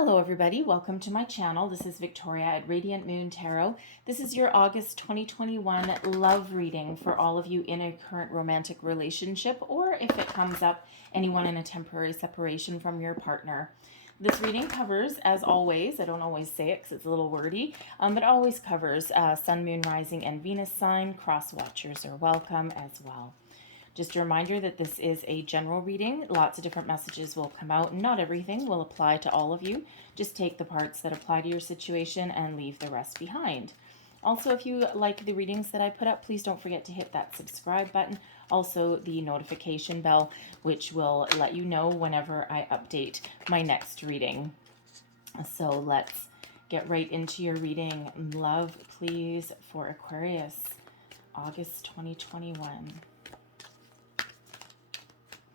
Hello everybody, welcome to my channel. This is Victoria at Radiant Moon Tarot. This is your August 2021 love reading for all of you in a current romantic relationship, or if it comes up, anyone in a temporary separation from your partner. This reading covers, as always, I don't always say it because it's a little wordy, but it always covers Sun, Moon, Rising, and Venus sign. Cross watchers are welcome as well. Just a reminder that this is a general reading. Lots of different messages will come out. Not everything will apply to all of you. Just take the parts that apply to your situation and leave the rest behind. Also, if you like the readings that I put up, please don't forget to hit that subscribe button. Also, the notification bell, which will let you know whenever I update my next reading. So let's get right into your reading. Love, please, for Aquarius, August 2021.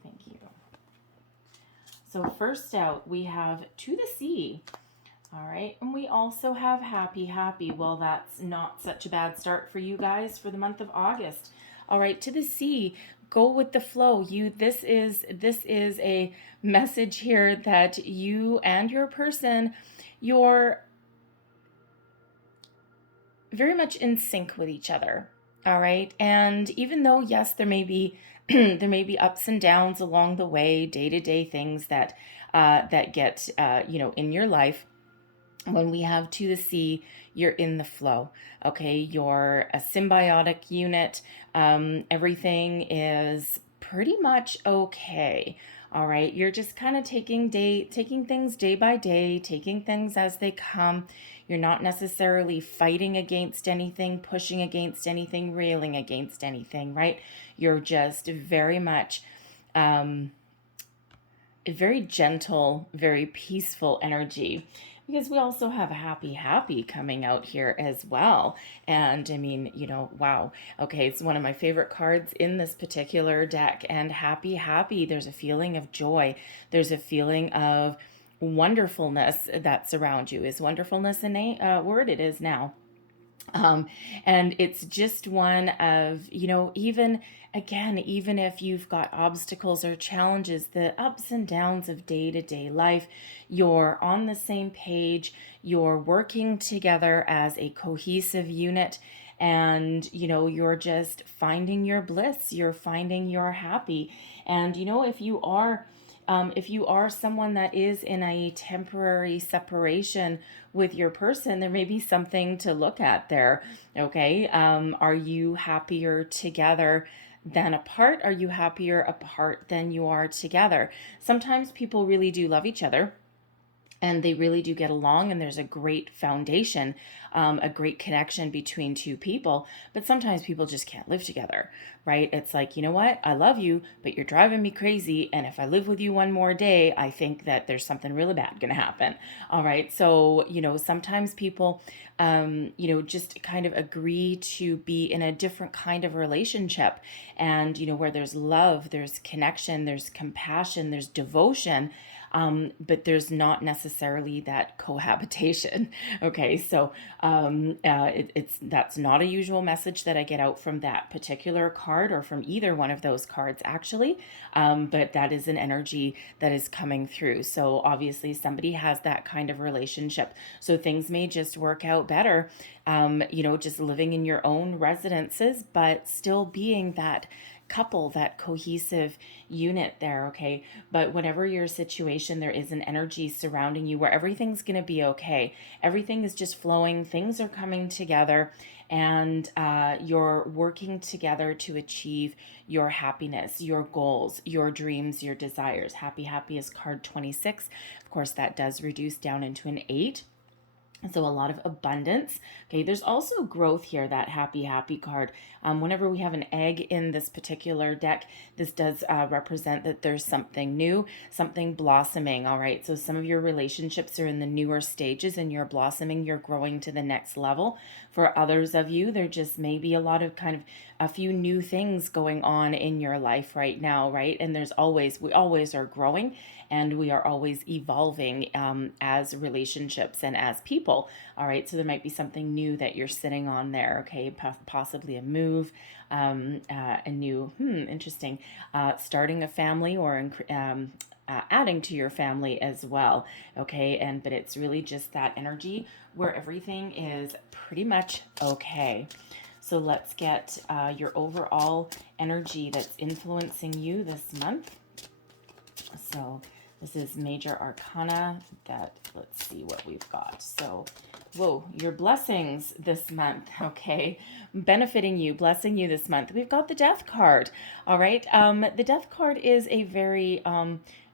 Thank you. So first out, we have To the Sea. All right, and we also have Happy, Happy. Well, that's not such a bad start for you guys for the month of August. All right, To the Sea. Go with the flow. This is a message here that you and your person, you're very much in sync with each other. All right, and even though, yes, there may be there may be ups and downs along the way, day-to-day things that get in your life. When we have To the Sea, you're in the flow. Okay, you're a symbiotic unit. Everything is pretty much okay. All right, you're just kind of taking things day by day, taking things as they come. You're not necessarily fighting against anything, pushing against anything, railing against anything, right? You're just very much a very gentle, very peaceful energy. Because we also have Happy, Happy coming out here as well. And I mean, wow. Okay, it's one of my favorite cards in this particular deck. And Happy, Happy, there's a feeling of joy. There's a feeling of wonderfulness that surrounds you. Is wonderfulness a word? It is now. And it's just one of, even if you've got obstacles or challenges, the ups and downs of day-to-day life, you're on the same page, you're working together as a cohesive unit, and you're just finding your bliss, you're finding your happy. And if you are someone that is in a temporary separation with your person, there may be something to look at there. Okay. Are you happier together than apart? Are you happier apart than you are together? Sometimes people really do love each other and they really do get along, and there's a great foundation, a great connection between two people. But sometimes people just can't live together, right? It's like, you know what? I love you, but you're driving me crazy. And if I live with you one more day, I think that there's something really bad going to happen. All right. So, sometimes people, just kind of agree to be in a different kind of relationship. And, where there's love, there's connection, there's compassion, there's devotion. But there's not necessarily that cohabitation. Okay, so that's not a usual message that I get out from that particular card or from either one of those cards, actually. But that is an energy that is coming through. So obviously somebody has that kind of relationship. So things may just work out better, just living in your own residences, but still being that couple, that cohesive unit there. Okay, but whenever your situation, there is an energy surrounding you where everything's going to be okay. Everything is just flowing, things are coming together, and you're working together to achieve your happiness, your goals, your dreams, your desires. Happy, Happy is card 26. Of course, that does reduce down into an 8. So a lot of abundance. Okay, there's also growth here, that Happy, Happy card. Whenever we have an egg in this particular deck, this does represent that there's something new, something blossoming. All right, so some of your relationships are in the newer stages and you're blossoming, you're growing to the next level. For others of you, there just may be a lot of kind of a few new things going on in your life right now, right? And we always are growing, and we are always evolving as relationships and as people. All right, so there might be something new that you're sitting on there. Okay, possibly a move, a new, interesting, starting a family, or adding to your family as well. Okay, but it's really just that energy where everything is pretty much okay. So let's get your overall energy that's influencing you this month. So this is Major Arcana. Let's see what we've got. So, whoa, your blessings this month, okay? Benefiting you, blessing you this month. We've got the Death card, all right? The Death card is a very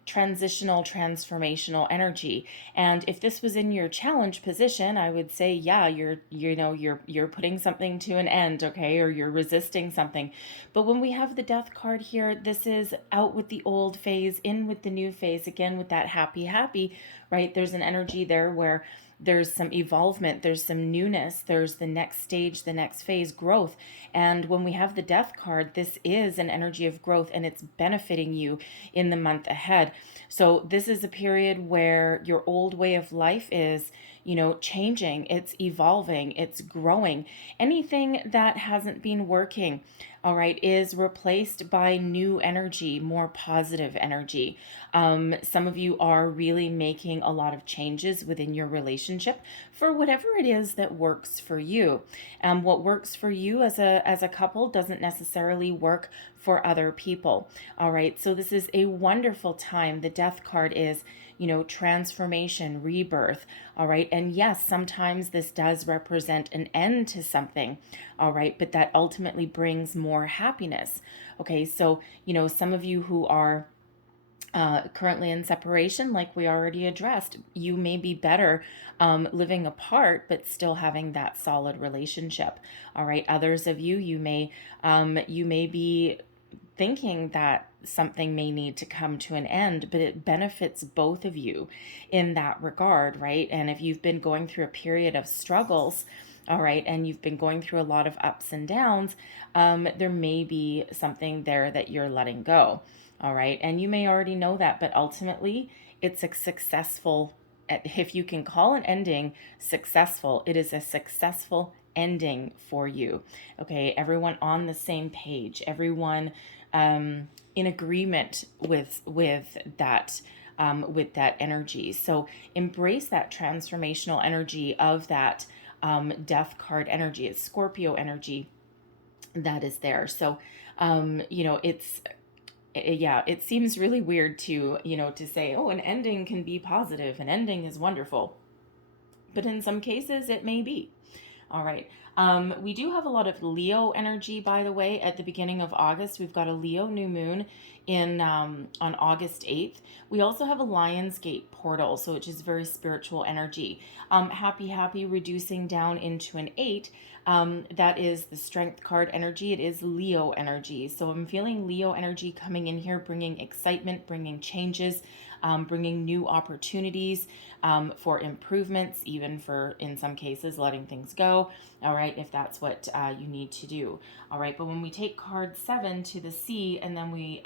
transitional, transformational energy. And if this was in your challenge position, I would say, yeah, you're putting something to an end, okay, or you're resisting something. But when we have the Death card here, this is out with the old phase, in with the new phase, again with that happy, right? There's an energy there where there's some evolvement, there's some newness, there's the next stage, the next phase, growth. And when we have the Death card, this is an energy of growth and it's benefiting you in the month ahead. So this is a period where your old way of life is, changing, it's evolving, it's growing. Anything that hasn't been working, all right, is replaced by new energy, more positive energy. Some of you are really making a lot of changes within your relationship for whatever it is that works for you. What works for you as a couple doesn't necessarily work for other people. All right, so this is a wonderful time. The Death card is, transformation, rebirth. All right, and yes, sometimes this does represent an end to something. All right, but that ultimately brings more happiness. Okay, so, some of you who are currently in separation, like we already addressed, you may be better living apart, but still having that solid relationship. All right. Others of you, you may be thinking that something may need to come to an end, but it benefits both of you in that regard, right? And if you've been going through a period of struggles, all right, and you've been going through a lot of ups and downs, there may be something there that you're letting go. All right. And you may already know that, but ultimately it's a successful, if you can call an ending successful, it is a successful ending for you. Okay. Everyone on the same page, everyone in agreement with that. With that energy. So embrace that transformational energy of that Death card energy. It's Scorpio energy that is there. So, it seems really weird to say, oh, an ending can be positive, an ending is wonderful. But in some cases, it may be. All right. We do have a lot of Leo energy, by the way, at the beginning of August. We've got a Leo new moon on August 8th. We also have a Lionsgate portal, so which is very spiritual energy. Happy, reducing down into an 8. That is the Strength card energy. It is Leo energy. So I'm feeling Leo energy coming in here, bringing excitement, bringing changes, bringing new opportunities for improvements, even for, in some cases, letting things go. All right, if that's what you need to do. All right, but when we take card 7 to the sea and then we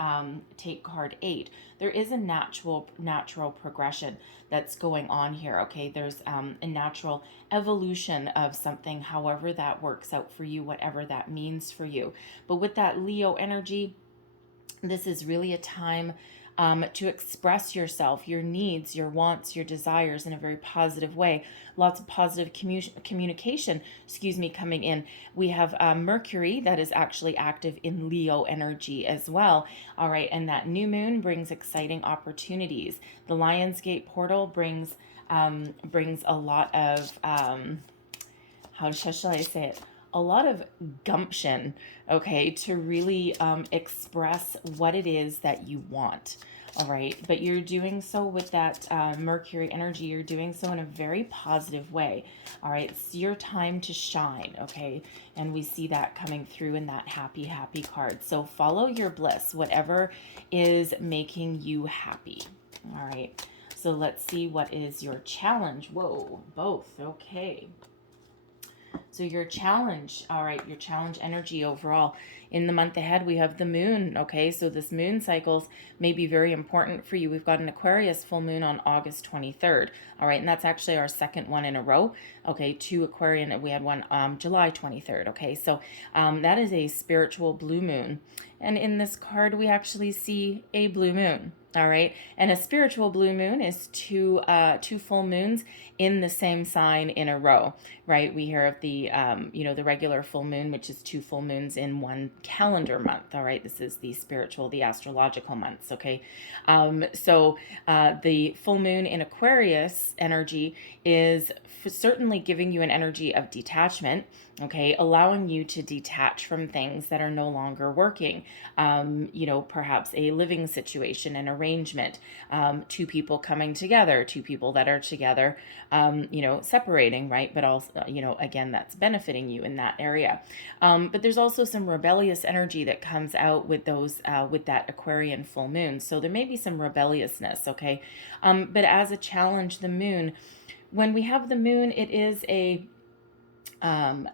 take card 8, there is a natural progression that's going on here. Okay, there's a natural evolution of something, however that works out for you, whatever that means for you. But with that Leo energy, this is really a time to express yourself, your needs, your wants, your desires in a very positive way. Lots of positive communication, coming in. We have Mercury that is actually active in Leo energy as well. All right, and that new moon brings exciting opportunities. The Lionsgate portal brings a lot of how shall I say it? A lot of gumption, okay, to really express what it is that you want. All right, but you're doing so with that Mercury energy. You're doing so in a very positive way. All right, it's your time to shine, okay? And we see that coming through in that happy card. So follow your bliss, whatever is making you happy. All right, so let's see what is your challenge. Whoa, both, okay. So your challenge, all right, your challenge energy overall in the month ahead, we have the moon. Okay, so this moon cycles may be very important for you. We've got an Aquarius full moon on August 23rd. All right, and that's actually our second one in a row. Okay, two Aquarian, we had one July 23rd. Okay, so that is a spiritual blue moon. And in this card, we actually see a blue moon. All right, and a spiritual blue moon is two full moons in the same sign in a row, right? We hear of the the regular full moon, which is two full moons in one calendar month. All right, this is the spiritual, the astrological months. Okay, the full moon in Aquarius energy is certainly giving you an energy of detachment. Okay, allowing you to detach from things that are no longer working. Perhaps a living situation, an arrangement, two people coming together, two people that are together, separating, right? But also, again, that's benefiting you in that area. But there's also some rebellious energy that comes out with with that Aquarian full moon. So there may be some rebelliousness, okay? But as a challenge, the moon, when we have the moon, it is a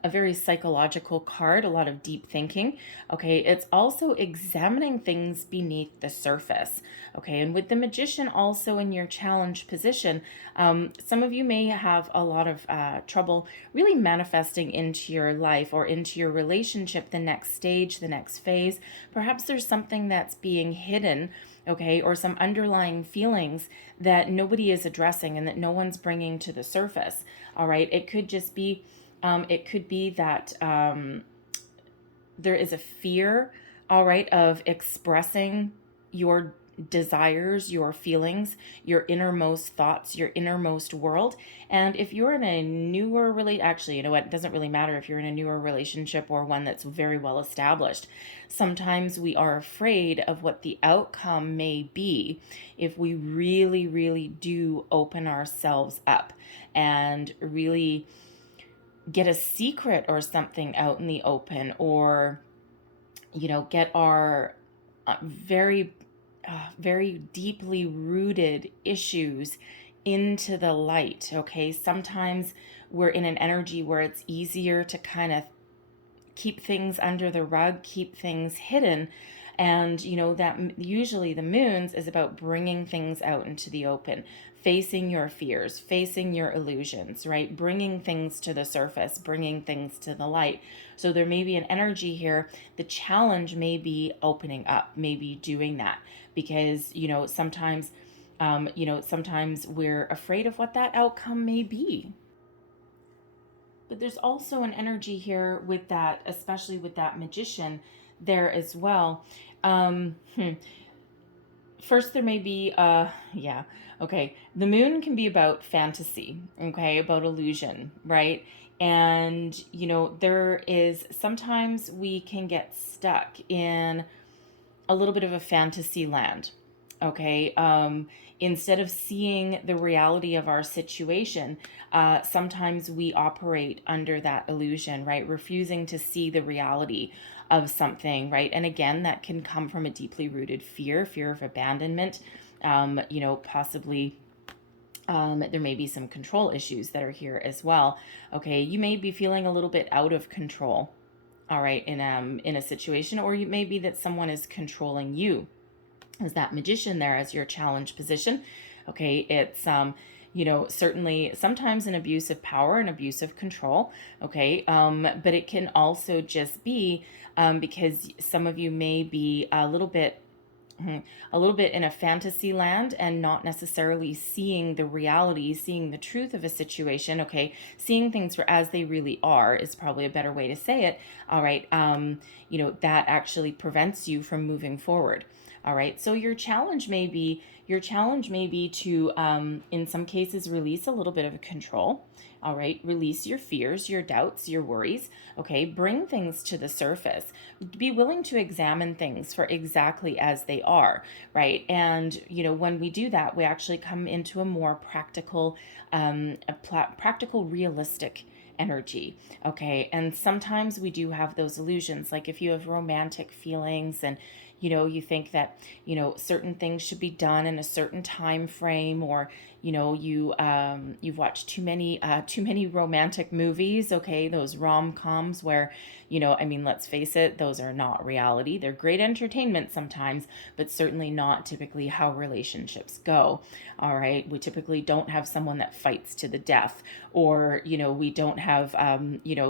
very psychological card, a lot of deep thinking. Okay, it's also examining things beneath the surface. Okay, and with the Magician also in your challenge position, some of you may have a lot of trouble really manifesting into your life or into your relationship the next stage, the next phase. Perhaps there's something that's being hidden, okay, or some underlying feelings that nobody is addressing and that no one's bringing to the surface. All right, it could be that there is a fear, all right, of expressing your desires, your feelings, your innermost thoughts, your innermost world. And if you're in a newer actually, you know what, it doesn't really matter if you're in a newer relationship or one that's very well established. Sometimes we are afraid of what the outcome may be if we really, really do open ourselves up and really get a secret or something out in the open, or get our very deeply rooted issues into the light. Okay, sometimes we're in an energy where it's easier to kind of keep things under the rug, keep things hidden. And that usually the moons is about bringing things out into the open, facing your fears, facing your illusions, right? Bringing things to the surface, bringing things to the light. So there may be an energy here. The challenge may be opening up, maybe doing that, because sometimes we're afraid of what that outcome may be. But there's also an energy here with that, especially with that Magician there as well. Um, hmm. First, there may be, yeah, okay. The moon can be about fantasy, okay, about illusion, right? And, there is sometimes we can get stuck in a little bit of a fantasy land. Okay. Instead of seeing the reality of our situation, sometimes we operate under that illusion, right? Refusing to see the reality of something, right? And again, that can come from a deeply rooted fear of abandonment, possibly. There may be some control issues that are here as well. Okay, you may be feeling a little bit out of control, all right, in a situation, or it may be that someone is controlling you as that Magician there as your challenge position. Okay, it's certainly sometimes an abuse of power and abuse of control. Okay, but it can also just be because some of you may be a little bit in a fantasy land and not necessarily seeing the reality, seeing the truth of a situation. Okay, seeing things for as they really are is probably a better way to say it. All right, that actually prevents you from moving forward. All right, so your challenge may be to in some cases release a little bit of control. All right, release your fears, your doubts, your worries. Okay, bring things to the surface. Be willing to examine things for exactly as they are, right? And when we do that, we actually come into a more practical, realistic energy. Okay, and sometimes we do have those illusions, like if you have romantic feelings and you think that certain things should be done in a certain time frame, or you've watched too many romantic movies, okay, those rom-coms where, I mean, let's face it, those are not reality. They're great entertainment sometimes, but certainly not typically how relationships go. All right, we typically don't have someone that fights to the death, or we don't have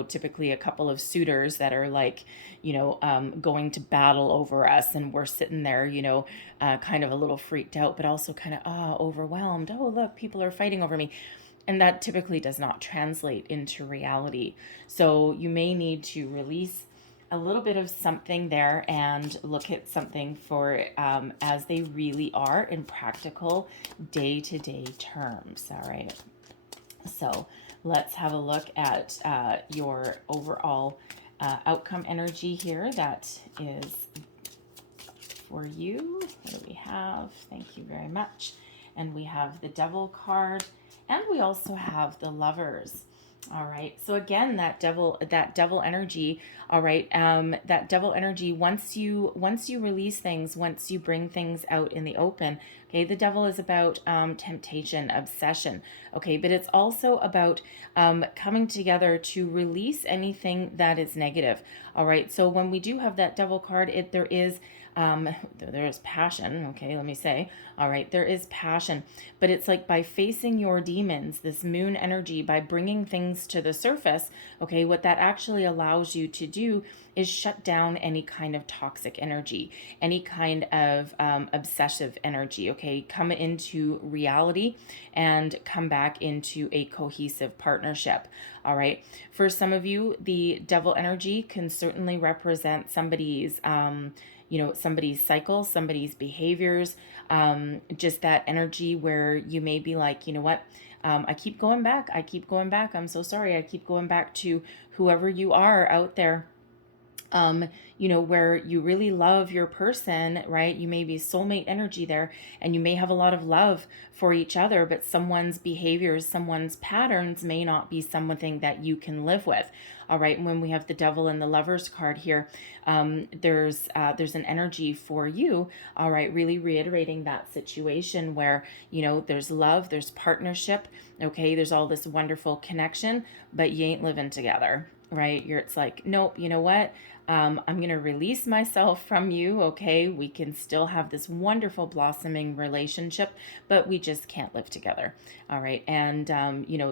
typically a couple of suitors that are like, going to battle over us, and we're sitting there, kind of a little freaked out, but also kind of overwhelmed. Oh, look, people are fighting over me. And that typically does not translate into reality. So you may need to release a little bit of something there and look at something for as they really are in practical day-to-day terms. All right. So let's have a look at your overall outcome energy here. That is for you. What do we have? Thank you very much. And we have the Devil card, and we also have the Lovers. All right. So again, that devil energy. All right. That devil energy. Once you release things, once you bring things out in the open. Okay. The devil is about temptation, obsession. Okay. But it's also about coming together to release anything that is negative. All right. So when we do have that devil card, there is passion. Okay, let me say. All right, there is passion, but it's like by facing your demons, this moon energy, by bringing things to the surface. Okay, what that actually allows you to do is shut down any kind of toxic energy, any kind of obsessive energy. Okay, come into reality and come back into a cohesive partnership. All right, for some of you, the devil energy can certainly represent somebody's somebody's cycle, somebody's behaviors, just that energy where you may be like, you know what, I keep going back. I'm so sorry. I keep going back to whoever you are out there. Where you really love your person, right? You may be soulmate energy there, and you may have a lot of love for each other, but someone's behaviors, someone's patterns may not be something that you can live with. All right. And when we have the Devil and the Lovers card here, there's an energy for you. All right. Really reiterating that situation where, there's love, there's partnership. Okay. There's all this wonderful connection, but you ain't living together. Right? It's like, nope, you know what? I'm going to release myself from you. Okay. We can still have this wonderful blossoming relationship, but we just can't live together. All right. And,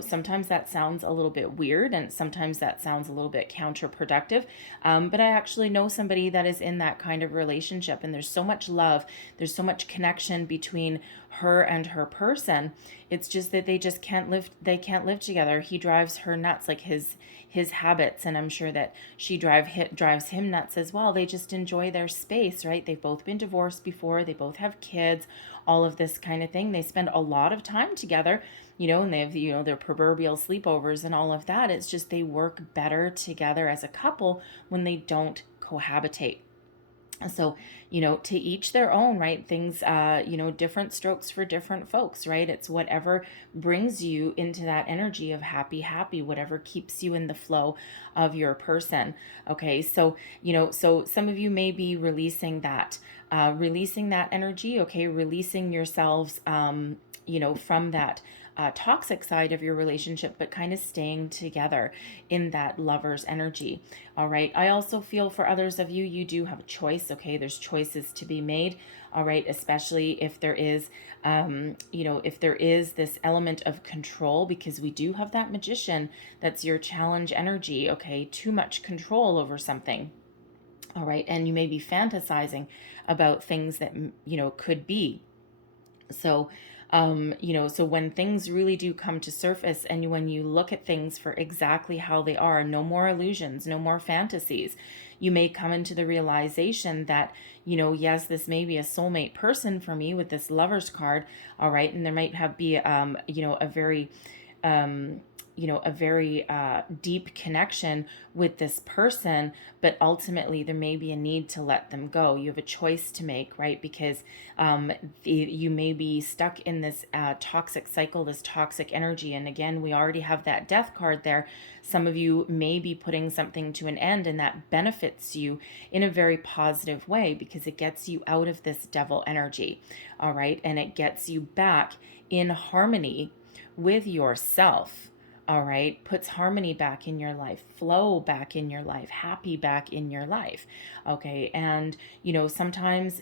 sometimes that sounds a little bit weird, and sometimes that sounds a little bit counterproductive. But I actually know somebody that is in that kind of relationship, and there's so much love. There's so much connection between her and her person. It's just that they just can't live together. He drives her nuts, like his habits, and I'm sure that she drives him nuts as well. They just enjoy their space, right? They've both been divorced before. They both have kids, all of this kind of thing. They spend a lot of time together, and they have, their proverbial sleepovers and all of that. It's just they work better together as a couple when they don't cohabitate. So, to each their own, right? Things, different strokes for different folks, right? It's whatever brings you into that energy of happy, whatever keeps you in the flow of your person. Okay. So, so some of you may be releasing that energy. Okay. Releasing yourselves, from that toxic side of your relationship, but kind of staying together in that Lover's energy. All right. I also feel for others of you, you do have a choice. Okay. There's choices to be made. All right. Especially if there is, if there is this element of control, because we do have that Magician. That's your challenge energy. Okay. Too much control over something. All right. And you may be fantasizing about things that, could be. So, so when things really do come to surface, and when you look at things for exactly how they are, no more illusions, no more fantasies, you may come into the realization that, yes, this may be a soulmate person for me with this Lover's card. All right. And there might be, a very, a very deep connection with this person, but ultimately there may be a need to let them go. You have a choice to make, right? Because you may be stuck in this toxic cycle, this toxic energy. And again, we already have that death card there. Some of you may be putting something to an end, and that benefits you in a very positive way because it gets you out of this devil energy, all right? And it gets you back in harmony with yourself, all right? Puts harmony back in your life, flow back in your life, happy back in your life, okay? And sometimes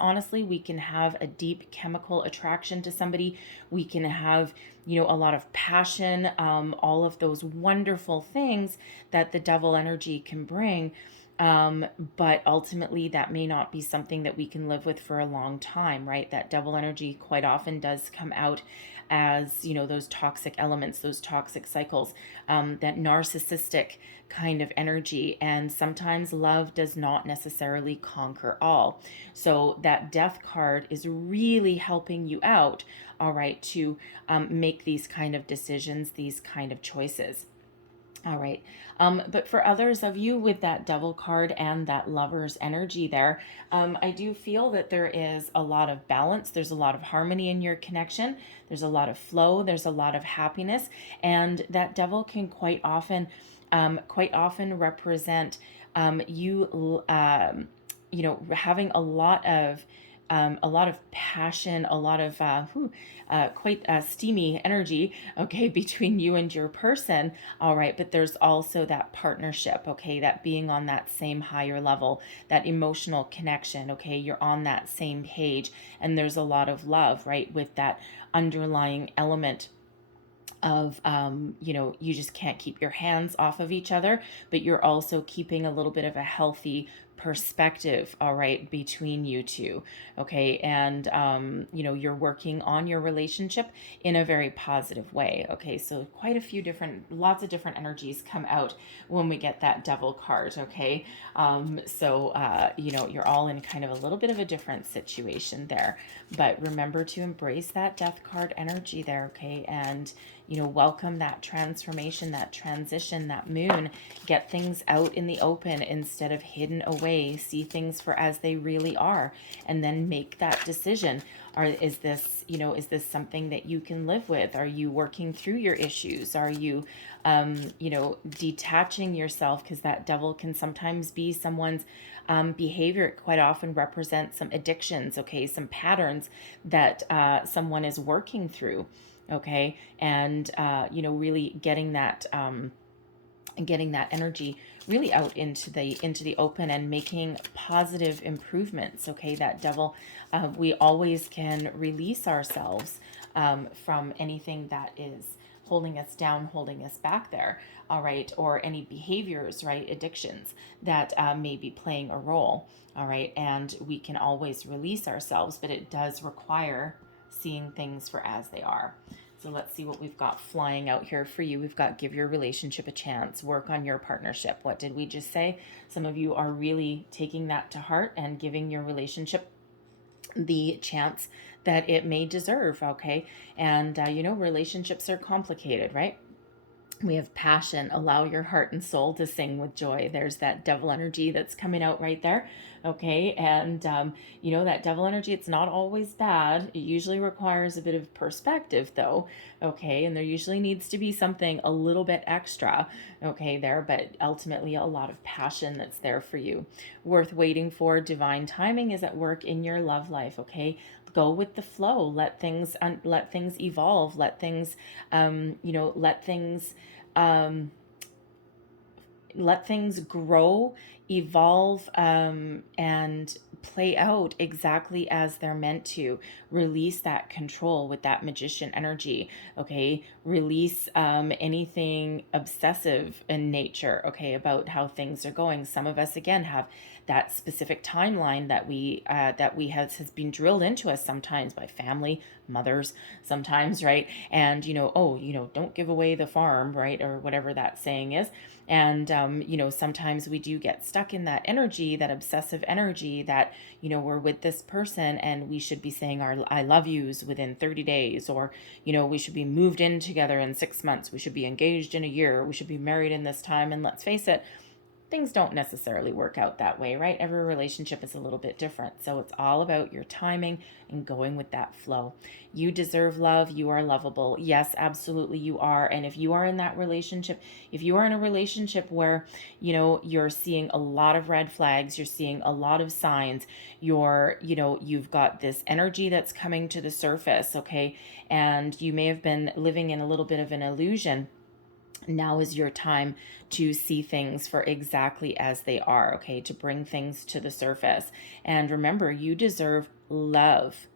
honestly we can have a deep chemical attraction to somebody. We can have a lot of passion, all of those wonderful things that the devil energy can bring. But ultimately that may not be something that we can live with for a long time, right? That devil energy quite often does come out as, those toxic elements, those toxic cycles, that narcissistic kind of energy. And sometimes love does not necessarily conquer all. So that death card is really helping you out, all right, to make these kind of decisions, these kind of choices. All right. But for others of you with that devil card and that lover's energy there, I do feel that there is a lot of balance. There's a lot of harmony in your connection. There's a lot of flow. There's a lot of happiness. And that devil can quite often represent having a lot of passion, a lot of quite steamy energy, okay, between you and your person, all right, but there's also that partnership, okay, that being on that same higher level, that emotional connection, okay, you're on that same page, and there's a lot of love, right, with that underlying element of you just can't keep your hands off of each other, but you're also keeping a little bit of a healthy perspective, all right, between you two, okay, and you're working on your relationship in a very positive way, okay. So lots of different energies come out when we get that devil card, okay. You're all in kind of a little bit of a different situation there, but remember to embrace that death card energy there, okay, and welcome that transformation, that transition, that moon. Get things out in the open instead of hidden away. See things for as they really are, and then make that decision. Is this something that you can live with? Are you working through your issues? Are you, detaching yourself? Because that devil can sometimes be someone's behavior. It quite often represents some addictions, okay, some patterns that someone is working through, okay, and really getting that energy really out into the open and making positive improvements, okay. That devil, we always can release ourselves from anything that is holding us down, holding us back there, all right, or any behaviors, right, addictions that may be playing a role, all right, and we can always release ourselves, but it does require seeing things for as they are. So let's see what we've got flying out here for you. We've got give your relationship a chance, work on your partnership. What did we just say? Some of you are really taking that to heart and giving your relationship the chance that it may deserve, okay? And, relationships are complicated, right? We have passion. Allow your heart and soul to sing with joy. There's that devil energy that's coming out right there. Okay. And, that devil energy, it's not always bad. It usually requires a bit of perspective though. Okay. And there usually needs to be something a little bit extra. Okay. There, but ultimately a lot of passion that's there for you. Worth waiting for. Divine timing is at work in your love life. Okay. Go with the flow. Let things evolve. Let things grow, evolve, and play out exactly as they're meant to. Release that control with that magician energy, okay? Release anything obsessive in nature, okay, about how things are going. Some of us, again, have that specific timeline that has been drilled into us sometimes by family, mothers, sometimes, right? And, don't give away the farm, right? Or whatever that saying is. And, sometimes we do get stuck stuck in that energy, that obsessive energy that, we're with this person and we should be saying our I love yous within 30 days, or, we should be moved in together in 6 months, we should be engaged in a year, we should be married in this time. And let's face it, things don't necessarily work out that way, right? Every relationship is a little bit different. So it's all about your timing and going with that flow. You deserve love. You are lovable. Yes, absolutely you are. And if you are in that relationship, if you are in a relationship where, you're seeing a lot of red flags, you're seeing a lot of signs, you've got this energy that's coming to the surface, okay? And you may have been living in a little bit of an illusion. Now is your time to see things for exactly as they are, okay? To bring things to the surface. And remember, you deserve love,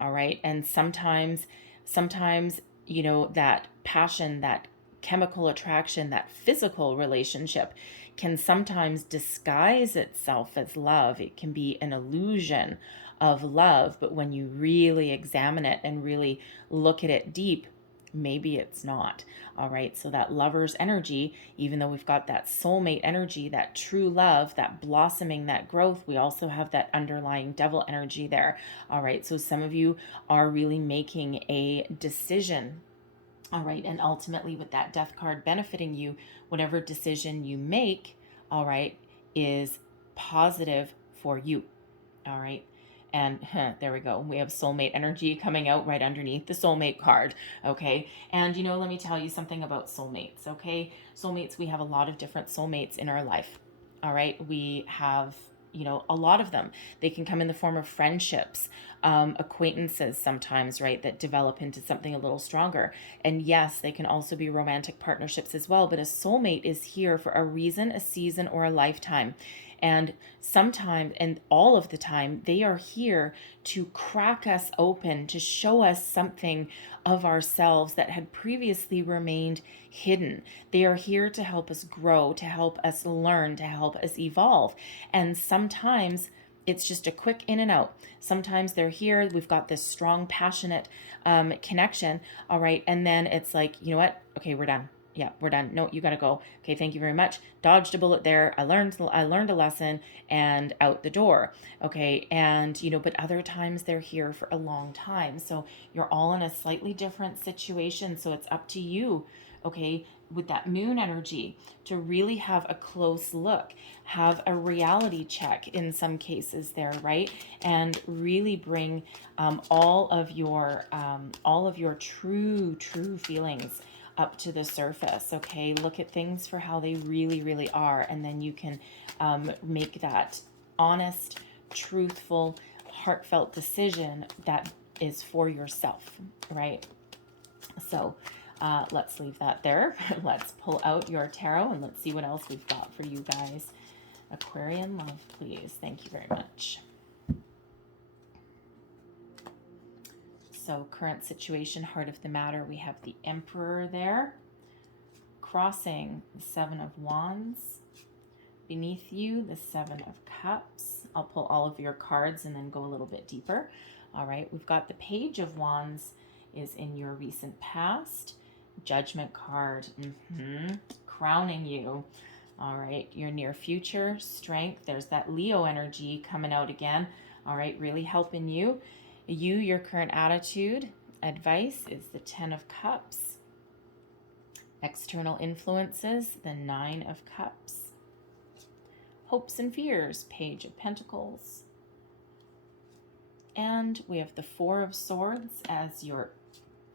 all right? And sometimes, that passion, that chemical attraction, that physical relationship can sometimes disguise itself as love. It can be an illusion of love, but when you really examine it and really look at it deep, maybe it's not. All right. So that lover's energy, even though we've got that soulmate energy, that true love, that blossoming, that growth, we also have that underlying devil energy there. All right. So some of you are really making a decision. All right. And ultimately, with that death card benefiting you, whatever decision you make, all right, is positive for you. All right. And there we go. We have soulmate energy coming out right underneath the soulmate card. Okay. And, let me tell you something about soulmates. Okay. Soulmates, we have a lot of different soulmates in our life. All right. We have, a lot of them. They can come in the form of friendships, acquaintances sometimes, right, that develop into something a little stronger. And yes, they can also be romantic partnerships as well. But a soulmate is here for a reason, a season, or a lifetime. And sometimes, and all of the time, they are here to crack us open, to show us something of ourselves that had previously remained hidden. They are here to help us grow, to help us learn, to help us evolve. And sometimes it's just a quick in and out. Sometimes they're here. We've got this strong, passionate connection. All right. And then it's like, you know what? Okay, we're done. Yeah, we're done. No, you got to go. Okay, thank you very much. Dodged a bullet there. I learned a lesson, and out the door. Okay, and but other times they're here for a long time. So you're all in a slightly different situation. So it's up to you, okay, with that moon energy to really have a close look, have a reality check in some cases there, right? And really bring all of your true feelings up to the surface. Okay, look at things for how they really are, and then you can make that honest, truthful, heartfelt decision that is for yourself, right? So let's leave that there. Let's pull out your tarot and let's see what else we've got for you guys. Aquarian love, please. Thank you very much. So current situation, heart of the matter, we have the Emperor there. Crossing, the Seven of Wands. Beneath you, the Seven of Cups. I'll pull all of your cards and then go a little bit deeper. All right, we've got the Page of Wands is in your recent past. Judgment card, crowning you. All right, your near future, strength. There's that Leo energy coming out again. All right, really helping you. Your current attitude, advice is the Ten of Cups. External influences, the Nine of Cups. Hopes and fears, Page of Pentacles. And we have the Four of Swords as your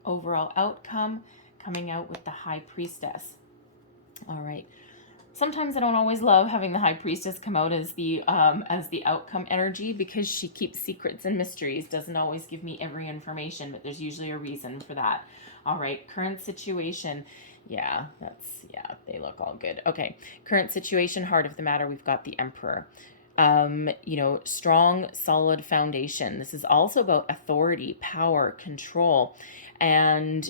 overall outcome, coming out with the High Priestess. All right. Sometimes I don't always love having the High Priestess come out as the outcome energy, because she keeps secrets and mysteries, doesn't always give me every information, but there's usually a reason for that. All right, current situation. Yeah, they look all good. Okay, current situation, heart of the matter, we've got the Emperor. Strong, solid foundation. This is also about authority, power, control. And,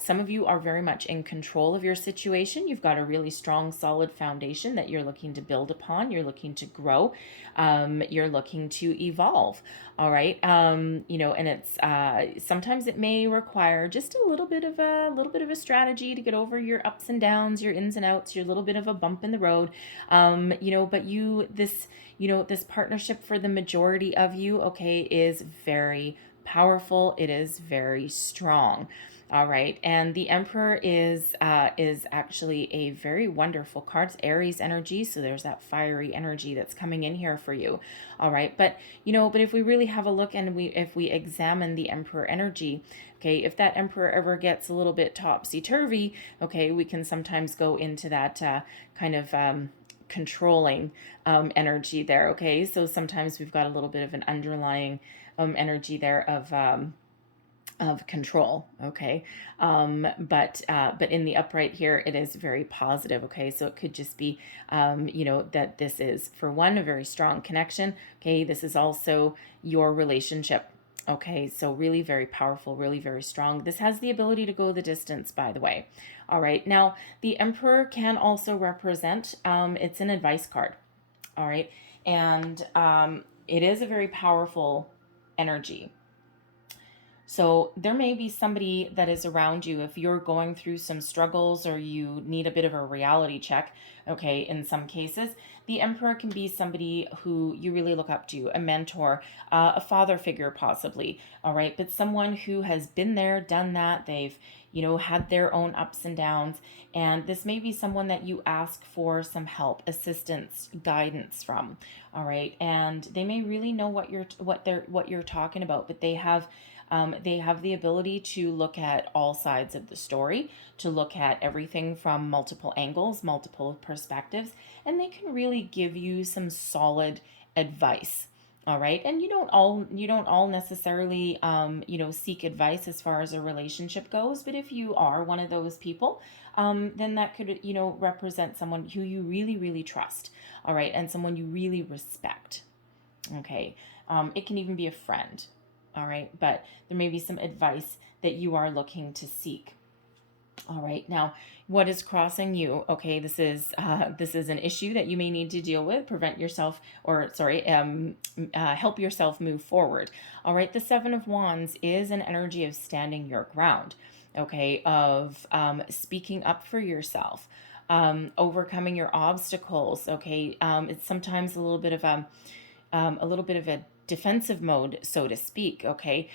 some of you are very much in control of your situation. You've got a really strong, solid foundation that you're looking to build upon. You're looking to grow. You're looking to evolve. All right. And it's sometimes it may require just a little bit of a strategy to get over your ups and downs, your ins and outs, your little bit of a bump in the road. But this partnership for the majority of you, okay, is very powerful. It is very strong. All right, and the Emperor is actually a very wonderful card. It's Aries energy, so there's that fiery energy that's coming in here for you. All right, but if we really have a look and if we examine the Emperor energy, okay, if that Emperor ever gets a little bit topsy-turvy, okay, we can sometimes go into that kind of controlling energy there. Okay, so sometimes we've got a little bit of an underlying energy there of control. Okay, but in the upright here, it is very positive. Okay, so it could just be that this is, for one, a very strong connection. Okay, this is also your relationship. Okay, so really very powerful, really very strong. This has the ability to go the distance, by the way. All right, now the Emperor can also represent, it's an advice card. All right, and it is a very powerful energy. So there may be somebody that is around you if you're going through some struggles or you need a bit of a reality check. Okay, in some cases, the Emperor can be somebody who you really look up to, a mentor, a father figure possibly. All right, but someone who has been there, done that. They've had their own ups and downs, and this may be someone that you ask for some help, assistance, guidance from. All right, and they may really know what you're talking about, but they have the ability to look at all sides of the story, to look at everything from multiple angles, multiple perspectives, and they can really give you some solid advice. All right, and you don't all necessarily seek advice as far as a relationship goes, but if you are one of those people, then that could represent someone who you really really trust. All right, and someone you really respect. Okay, it can even be a friend. All right, but there may be some advice that you are looking to seek. All right, now what is crossing you? Okay, this is an issue that you may need to deal with. Prevent yourself, or sorry, help yourself move forward. All right, the Seven of Wands is an energy of standing your ground. Okay, of speaking up for yourself, overcoming your obstacles. Okay, it's sometimes a little bit of a defensive mode, so to speak. Okay,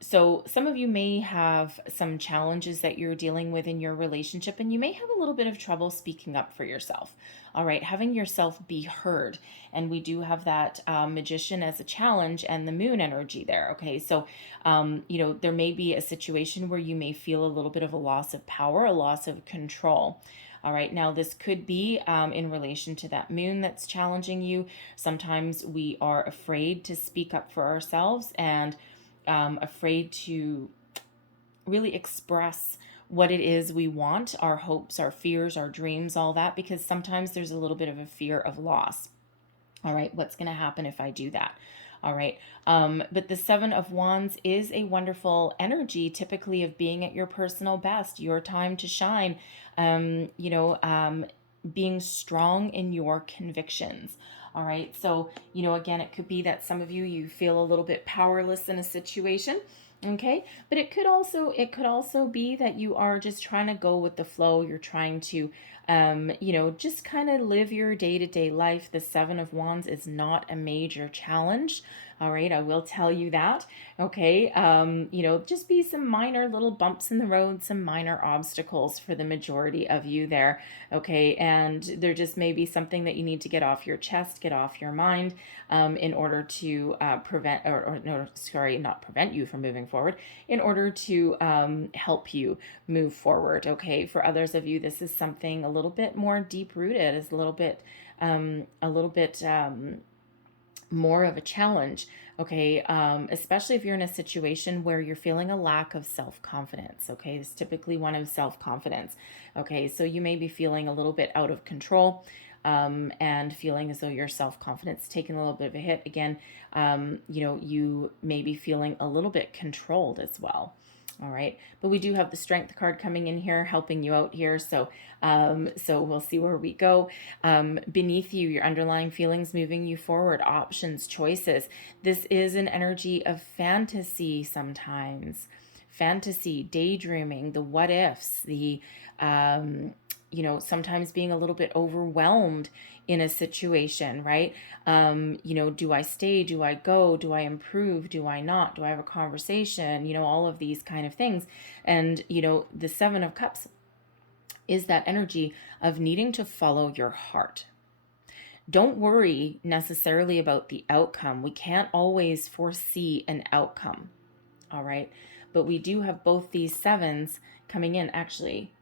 so some of you may have some challenges that you're dealing with in your relationship, and you may have a little bit of trouble speaking up for yourself. All right, having yourself be heard, and we do have that magician as a challenge and the moon energy there. Okay, so there may be a situation where you may feel a little bit of a loss of power, a loss of control. All right, now this could be in relation to that moon that's challenging you. Sometimes we are afraid to speak up for ourselves and afraid to really express what it is we want, our hopes, our fears, our dreams, all that, because sometimes there's a little bit of a fear of loss. All right, what's going to happen if I do that? All right. But the Seven of Wands is a wonderful energy, typically of being at your personal best, your time to shine, being strong in your convictions. All right. So, again, it could be that some of you feel a little bit powerless in a situation. Okay, but it could also be that you are just trying to go with the flow. You're trying to just kind of live your day-to-day life. The Seven of Wands is not a major challenge. All right, I will tell you that. Okay, just be some minor little bumps in the road, some minor obstacles for the majority of you there. Okay, and there just may be something that you need to get off your chest, get off your mind, in order to prevent, or no, sorry, not prevent you from moving forward, in order to help you move forward. Okay, for others of you, this is something a little bit more deep rooted, is a little bit more of a challenge. Okay, especially if you're in a situation where you're feeling a lack of self-confidence. Okay, it's typically one of self-confidence. Okay, so you may be feeling a little bit out of control, and feeling as though your self-confidence taking a little bit of a hit. Again, you may be feeling a little bit controlled as well. All right, but we do have the Strength card coming in here, helping you out here. So, so we'll see where we go. Beneath you, your underlying feelings moving you forward, options, choices. This is an energy of fantasy sometimes, fantasy, daydreaming, the what ifs, the sometimes being a little bit overwhelmed in a situation, right? Do I stay? Do I go? Do I improve? Do I not? Do I have a conversation? All of these kind of things. And, the Seven of Cups is that energy of needing to follow your heart. Don't worry necessarily about the outcome. We can't always foresee an outcome, all right? But we do have both these sevens coming in. Actually,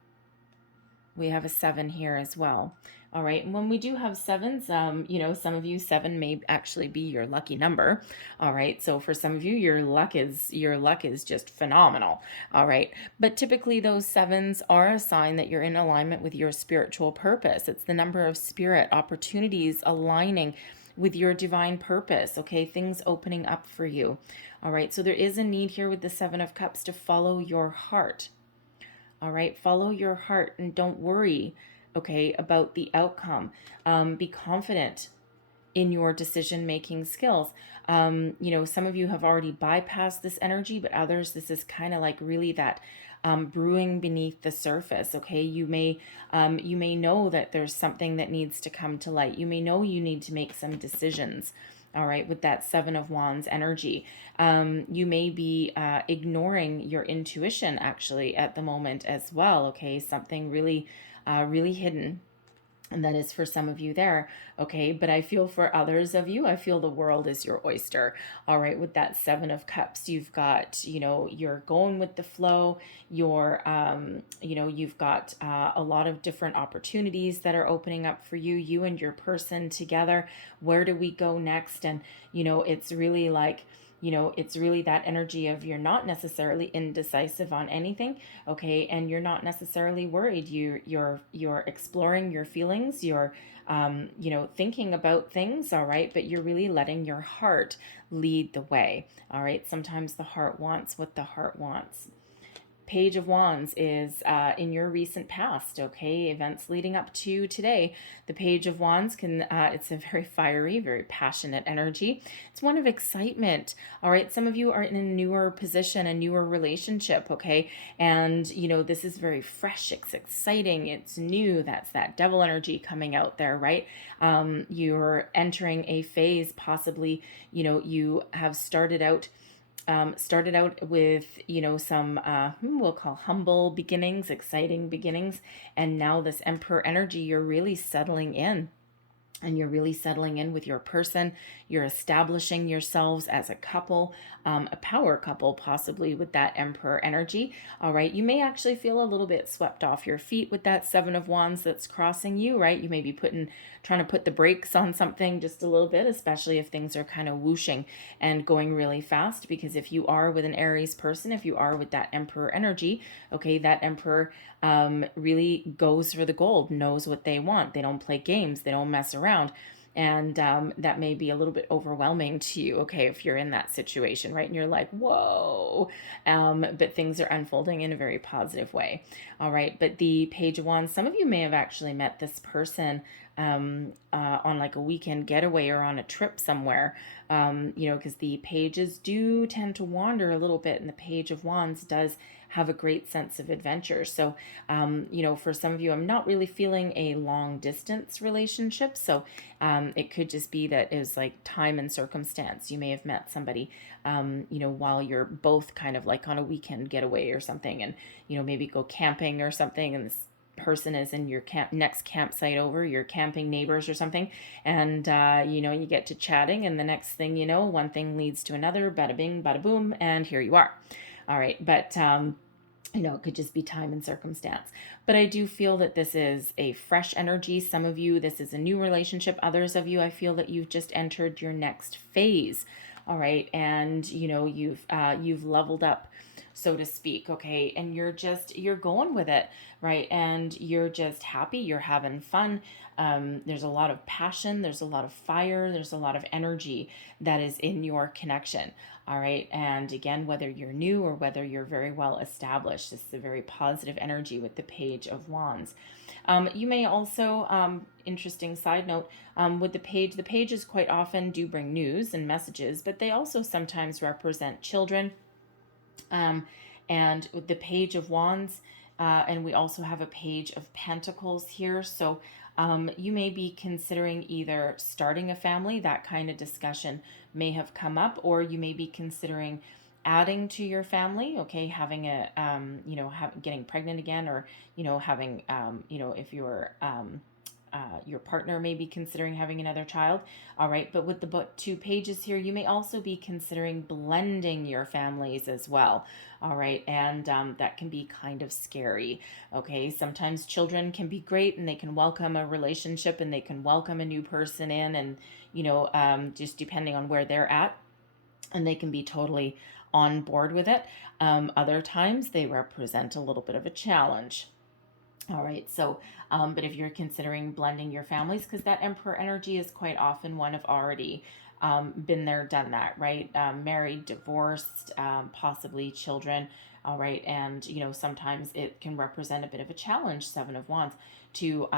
we have a 7 here as well. All right, and when we do have sevens, some of you, 7 may actually be your lucky number. All right, so for some of you, your luck is just phenomenal. All right, but typically those sevens are a sign that you're in alignment with your spiritual purpose. It's the number of spirit opportunities aligning with your divine purpose. Okay, things opening up for you. All right, so there is a need here with the 7 of Cups to follow your heart. All right, follow your heart and don't worry, okay, about the outcome. Be confident in your decision-making skills. Some of you have already bypassed this energy, but others, this is kind of like really that brewing beneath the surface. Okay, you may know that there's something that needs to come to light. You may know you need to make some decisions. All right, with that 7 of Wands energy. You may be ignoring your intuition actually at the moment as well. Okay, something really, really hidden. And that is for some of you there, okay? But I feel for others of you, I feel the world is your oyster. All right, with that 7 of Cups, you've got, you're going with the flow. You've got a lot of different opportunities that are opening up for you, you and your person together. Where do we go next? And, it's really like, it's really that energy of you're not necessarily indecisive on anything, okay, and you're not necessarily worried. You're exploring your feelings. You're thinking about things, all right, but you're really letting your heart lead the way. All right, sometimes the heart wants what the heart wants. Page of Wands is in your recent past, okay, events leading up to today. The Page of Wands it's a very fiery, very passionate energy. It's one of excitement, all right? Some of you are in a newer position, a newer relationship, okay? And, this is very fresh, it's exciting, it's new. That's that devil energy coming out there, right? You're entering a phase, possibly, you have started out with, some we'll call humble beginnings, exciting beginnings, and now this Emperor energy, you're really settling in. And you're really settling in with your person. You're establishing yourselves as a couple, a power couple, possibly with that Emperor energy. All right. You may actually feel a little bit swept off your feet with that 7 of Wands that's crossing you, right? You may be trying to put the brakes on something just a little bit, especially if things are kind of whooshing and going really fast. Because if you are with an Aries person, if you are with that Emperor energy, okay, that Emperor really goes for the gold, knows what they want. They don't play games. They don't mess around. And that may be a little bit overwhelming to you, okay, if you're in that situation, right? And you're like, whoa, but things are unfolding in a very positive way. All right, but the Page of Wands, some of you may have actually met this person on like a weekend getaway or on a trip somewhere, because the pages do tend to wander a little bit, and the Page of Wands does have a great sense of adventure. So, for some of you, I'm not really feeling a long distance relationship. So it could just be that it was like time and circumstance. You may have met somebody, while you're both kind of like on a weekend getaway or something, and, maybe go camping or something, and this person is in your next campsite over, your camping neighbors or something, and you get to chatting, and the next thing you know, one thing leads to another, bada bing, bada boom, and here you are. All right, but it could just be time and circumstance. But I do feel that this is a fresh energy. Some of you, this is a new relationship. Others of you, I feel that you've just entered your next phase. All right, and you've leveled up, so to speak, okay, and you're going with it, right? And you're just happy, you're having fun. There's a lot of passion, there's a lot of fire, there's a lot of energy that is in your connection. All right. And again, whether you're new or whether you're very well established, this is a very positive energy with the Page of Wands. You may also, interesting side note, with the pages quite often do bring news and messages, but they also sometimes represent children. And with the Page of Wands, and we also have a Page of Pentacles here. So you may be considering either starting a family, that kind of discussion may have come up, or you may be considering adding to your family, okay, having a, getting pregnant again, or, having, if you're, your partner may be considering having another child. All right. But with the two pages here, you may also be considering blending your families as well. All right. And that can be kind of scary. Okay. Sometimes children can be great and they can welcome a relationship and they can welcome a new person in, and, just depending on where they're at, and they can be totally on board with it. Other times they represent a little bit of a challenge. All right, so, but if you're considering blending your families, because that Emperor energy is quite often one of already been there, done that, right? Married, divorced, possibly children. All right, and sometimes it can represent a bit of a challenge, Seven of Wands, to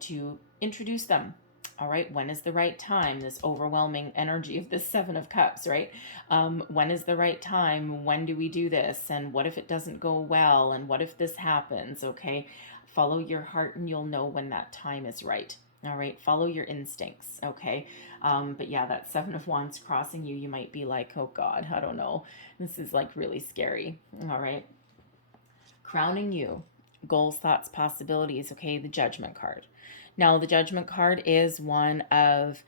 to introduce them. All right, when is the right time? This overwhelming energy of this Seven of Cups, right? When is the right time? When do we do this? And what if it doesn't go well? And what if this happens? Okay, follow your heart and you'll know when that time is right. All right, follow your instincts. Okay, but yeah, that Seven of Wands crossing you, you might be like, oh God, I don't know. This is like really scary. All right, crowning you, goals, thoughts, possibilities. Okay, the Judgment card. Now, the Judgment card is one of,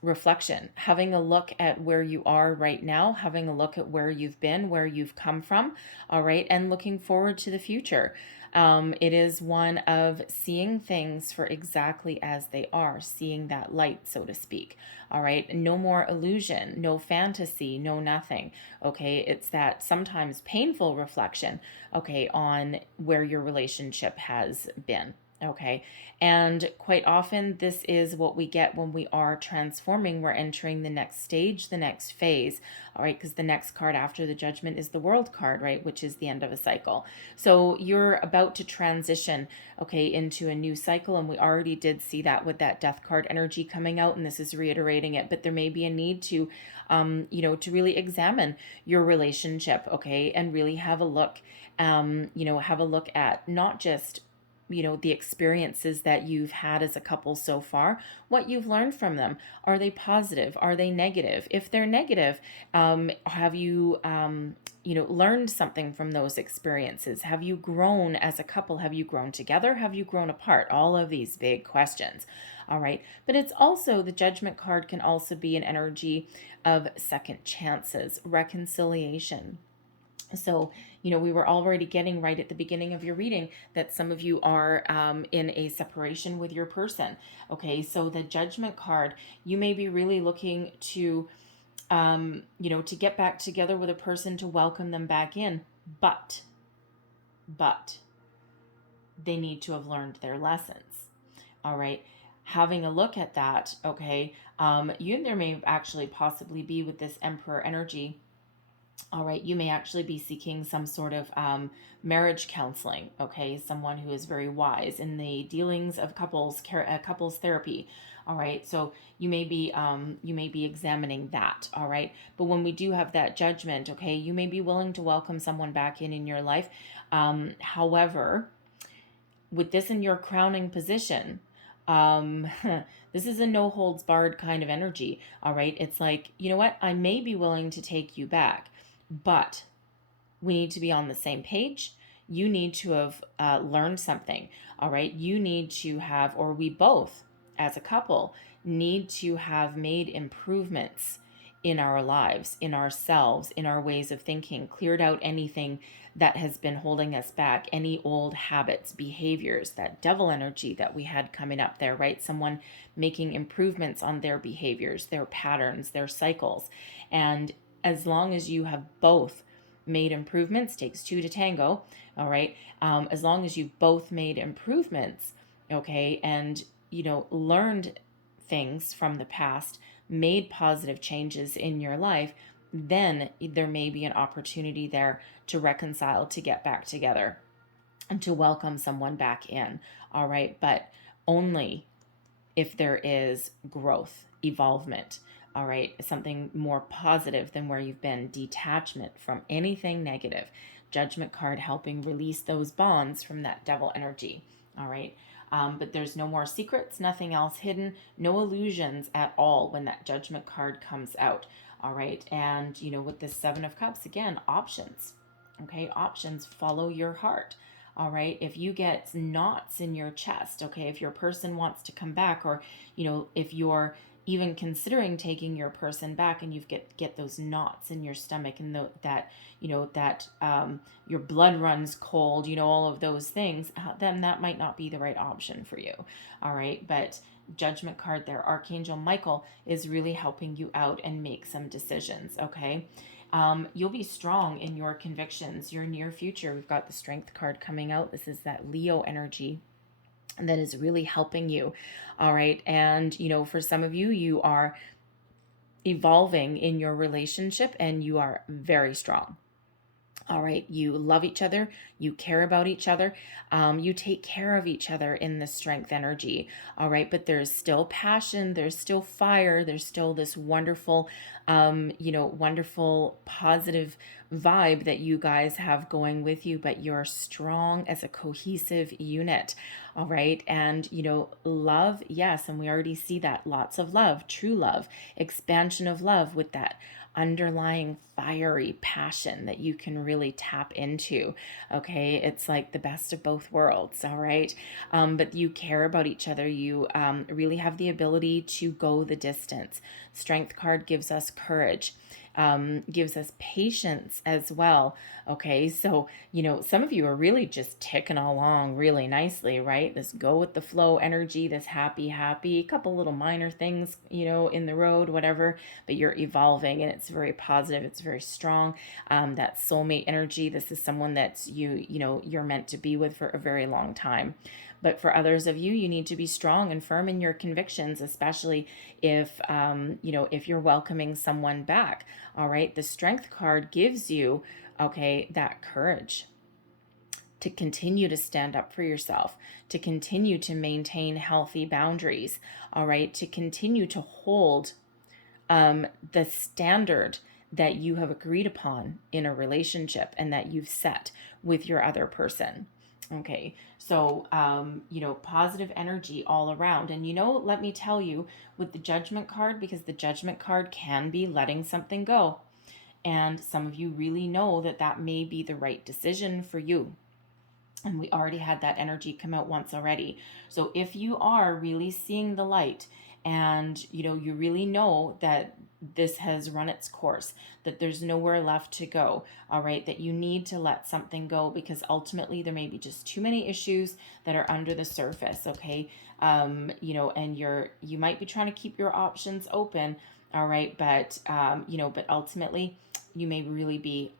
reflection, having a look at where you are right now, having a look at where you've been, where you've come from, all right, and looking forward to the future. It is one of seeing things for exactly as they are, seeing that light, so to speak. All right, no more illusion, no fantasy, no nothing. Okay, it's that sometimes painful reflection, okay, on where your relationship has been. Okay. And quite often, this is what we get when we are transforming. We're entering the next stage, the next phase. All right. Because the next card after the Judgment is the World card, right? Which is the end of a cycle. So you're about to transition, okay, into a new cycle. And we already did see that with that Death card energy coming out. And this is reiterating it. But there may be a need to, to really examine your relationship, okay, and really have a look, have a look at not just the experiences that you've had as a couple so far, what you've learned from them. Are they positive? Are they negative? If they're negative, have you, learned something from those experiences? Have you grown as a couple? Have you grown together? Have you grown apart? All of these big questions. All right. But it's also, the Judgment card can also be an energy of second chances, reconciliation. So, we were already getting right at the beginning of your reading that some of you are in a separation with your person. Okay, so the Judgment card, you may be really looking to, to get back together with a person, to welcome them back in, but they need to have learned their lessons. All right, having a look at that. Okay, there may actually possibly be with this Emperor energy. All right, you may actually be seeking some sort of marriage counseling, okay? Someone who is very wise in the dealings of couples therapy. All right, so you may be examining that. All right, but when we do have that Judgment, okay, you may be willing to welcome someone back in your life. However, with this in your crowning position, this is a no holds barred kind of energy. All right, it's like, you know what? I may be willing to take you back, but we need to be on the same page. You need to have learned something. All right. You need to have, or we both as a couple need to have made improvements in our lives, in ourselves, in our ways of thinking, cleared out anything that has been holding us back, any old habits, behaviors, that devil energy that we had coming up there, right? Someone making improvements on their behaviors, their patterns, their cycles. And as long as you have both made improvements, takes two to tango, all right? As long as you've both made improvements, okay, and, learned things from the past, made positive changes in your life, then there may be an opportunity there to reconcile, to get back together, and to welcome someone back in. All right. But only if there is growth, evolvement. All right. Something more positive than where you've been, detachment from anything negative. Judgment card helping release those bonds from that devil energy. All right. But there's no more secrets, nothing else hidden, no illusions at all when that judgment card comes out. All right. And, with the Seven of Cups, again, options. Okay. Options, follow your heart. All right. If you get knots in your chest, okay, if your person wants to come back, or, if you're even considering taking your person back and you get those knots in your stomach, and that your blood runs cold, all of those things, then that might not be the right option for you. All right. But judgment card there, Archangel Michael is really helping you out and make some decisions. Okay. You'll be strong in your convictions, your near future. We've got the Strength card coming out. This is that Leo energy that is really helping you. All right. And, for some of you, you are evolving in your relationship and you are very strong. All right. You love each other. You care about each other. You take care of each other in the Strength energy. All right. But there's still passion. There's still fire. There's still this wonderful, wonderful, positive vibe that you guys have going with you, but you're strong as a cohesive unit. All right. And, love. Yes. And we already see that, lots of love, true love, expansion of love with that underlying fiery passion that you can really tap into. Okay. It's like the best of both worlds. All right. But you care about each other. You really have the ability to go the distance. Strength card gives us courage. Gives us patience as well. Okay, so, some of you are really just ticking along really nicely, right? This go with the flow energy, this happy, a couple little minor things, in the road, whatever, but you're evolving and it's very positive. It's very strong. That soulmate energy, this is someone that's you're meant to be with for a very long time. But for others of you, you need to be strong and firm in your convictions, especially if you're welcoming someone back. All right. The Strength card gives you, that courage to continue to stand up for yourself, to continue to maintain healthy boundaries. All right. To continue to hold the standard that you have agreed upon in a relationship and that you've set with your other person. Okay, so, positive energy all around. And, let me tell you, with the Judgment card, because the Judgment card can be letting something go. And some of you really know that that may be the right decision for you. And we already had that energy come out once already. So if you are really seeing the light and, you really know that this has run its course, that there's nowhere left to go, all right, that you need to let something go because ultimately there may be just too many issues that are under the surface, okay? And you might be trying to keep your options open, all right, but ultimately you may really be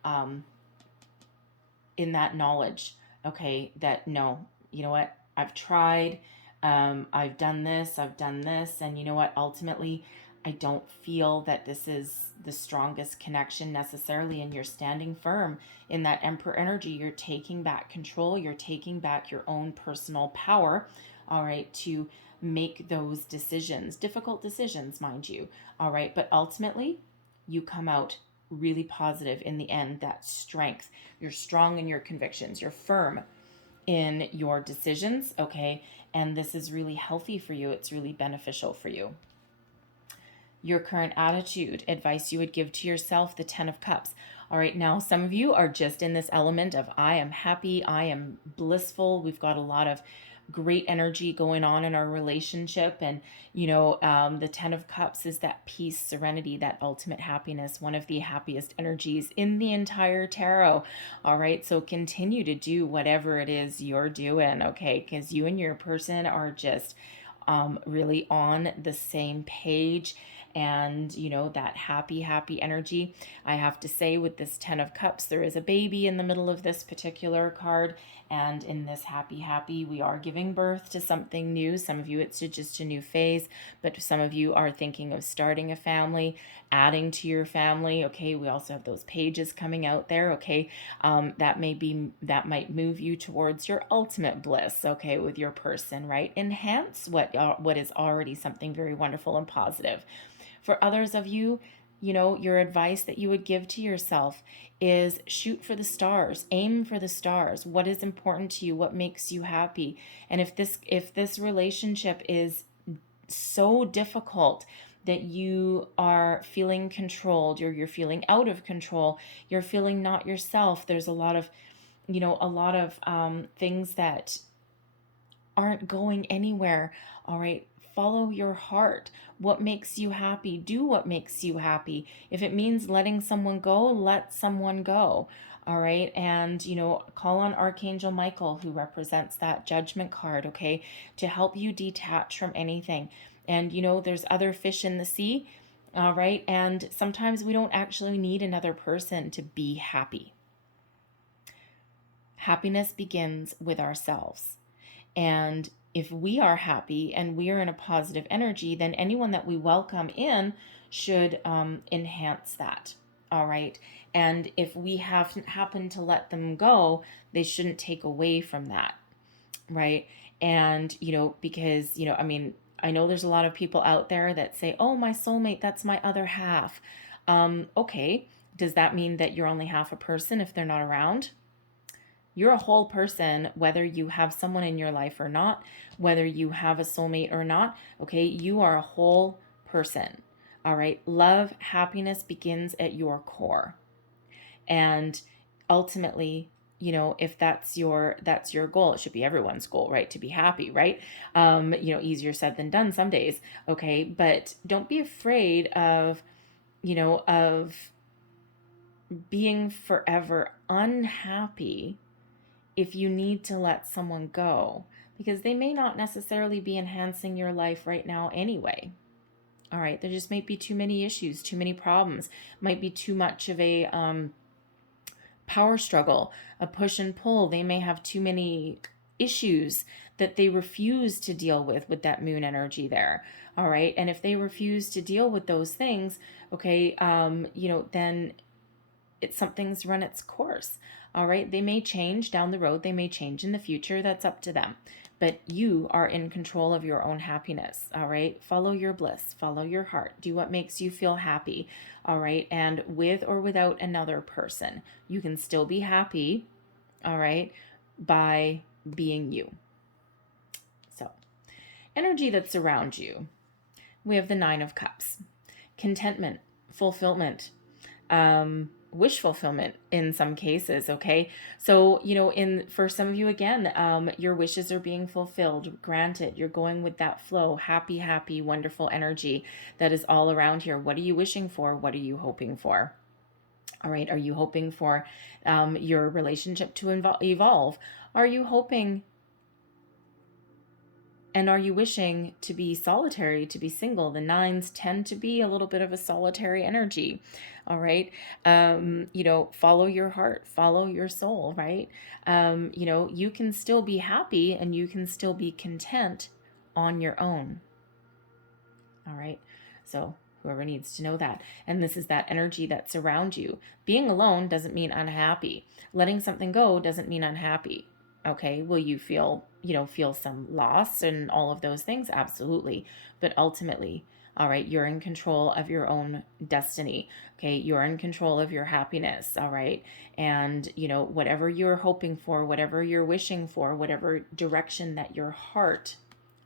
in that knowledge, okay, that no, you know what, I've tried, I've done this, and you know what, ultimately, I don't feel that this is the strongest connection necessarily, and you're standing firm in that Emperor energy. You're taking back control, you're taking back your own personal power, all right, to make those decisions, difficult decisions, mind you, all right, but ultimately, you come out really positive in the end, that strength. You're strong in your convictions. You're firm in your decisions, okay? And this is really healthy for you. It's really beneficial for you. Your current attitude, advice you would give to yourself, the 10 of Cups. All right, now some of you are just in this element of I am happy, I am blissful. We've got a lot of great energy going on in our relationship. And, the 10 of Cups is that peace, serenity, that ultimate happiness, one of the happiest energies in the entire tarot. All right. So continue to do whatever it is you're doing. Okay. Because you and your person are just really on the same page. and, you know, that happy, happy energy. I have to say, with this 10 of Cups, there is a baby in the middle of this particular card. And in this happy, happy, we are giving birth to something new. Some of you, it's just a new phase, but some of you are thinking of starting a family, adding to your family. Okay, we also have those pages coming out there. Okay, that might move you towards your ultimate bliss. Okay, with your person, right? Enhance what is already something very wonderful and positive. For others of you, you know, your advice that you would give to yourself is shoot for the stars, aim for the stars. What is important to you? What makes you happy? And if this relationship is so difficult that you are feeling controlled, or you're feeling out of control, you're feeling not yourself, there's a lot of, things that aren't going anywhere. All right. Follow your heart. What makes you happy? Do what makes you happy. If it means letting someone go, let someone go. All right. And, you know, call on Archangel Michael, who represents that judgment card, okay, to help you detach from anything. And, you know, there's other fish in the sea. All right. And sometimes we don't actually need another person to be happy. Happiness begins with ourselves. And if we are happy and we are in a positive energy, then anyone that we welcome in should enhance that. All right. And if we happen to let them go, they shouldn't take away from that. Right. And, you know, because, you know, I mean, I know there's a lot of people out there that say, oh, my soulmate, that's my other half. Okay. Does that mean that you're only half a person if they're not around? You're a whole person, whether you have someone in your life or not, whether you have a soulmate or not. Okay, you are a whole person. All right, love, happiness begins at your core. And ultimately, you know, if that's your goal, it should be everyone's goal, right? To be happy, right? You know, easier said than done some days. Okay, but don't be afraid of, you know, of being forever unhappy if you need to let someone go, because they may not necessarily be enhancing your life right now anyway. All right, there just might be too many issues, too many problems, might be too much of a power struggle, a push and pull. They may have too many issues that they refuse to deal with that moon energy there. All right, and if they refuse to deal with those things, okay, you know, then something's run its course. All right, they may change down the road, they may change in the future, that's up to them, but you are in control of your own happiness. All right, follow your bliss, follow your heart, do what makes you feel happy. All right, and with or without another person, you can still be happy. All right, by being you. So, energy that's around you, we have the 9 of Cups. Contentment, fulfillment, wish fulfillment in some cases. Okay, so, you know, for some of you, again, your wishes are being fulfilled, granted. You're going with that flow, happy, happy, wonderful energy that is all around here. What are you wishing for? What are you hoping for? All right, are you hoping for your relationship to evolve? Are you hoping and are you wishing to be solitary, to be single? The 9s tend to be a little bit of a solitary energy. All right. You know, follow your heart, follow your soul, right? You know, you can still be happy and you can still be content on your own. All right. So whoever needs to know that. And this is that energy that's around you. Being alone doesn't mean unhappy. Letting something go doesn't mean unhappy. Okay, will you feel some loss and all of those things? Absolutely. But ultimately, all right, you're in control of your own destiny. Okay, you're in control of your happiness. All right. And, you know, whatever you're hoping for, whatever you're wishing for, whatever direction that your heart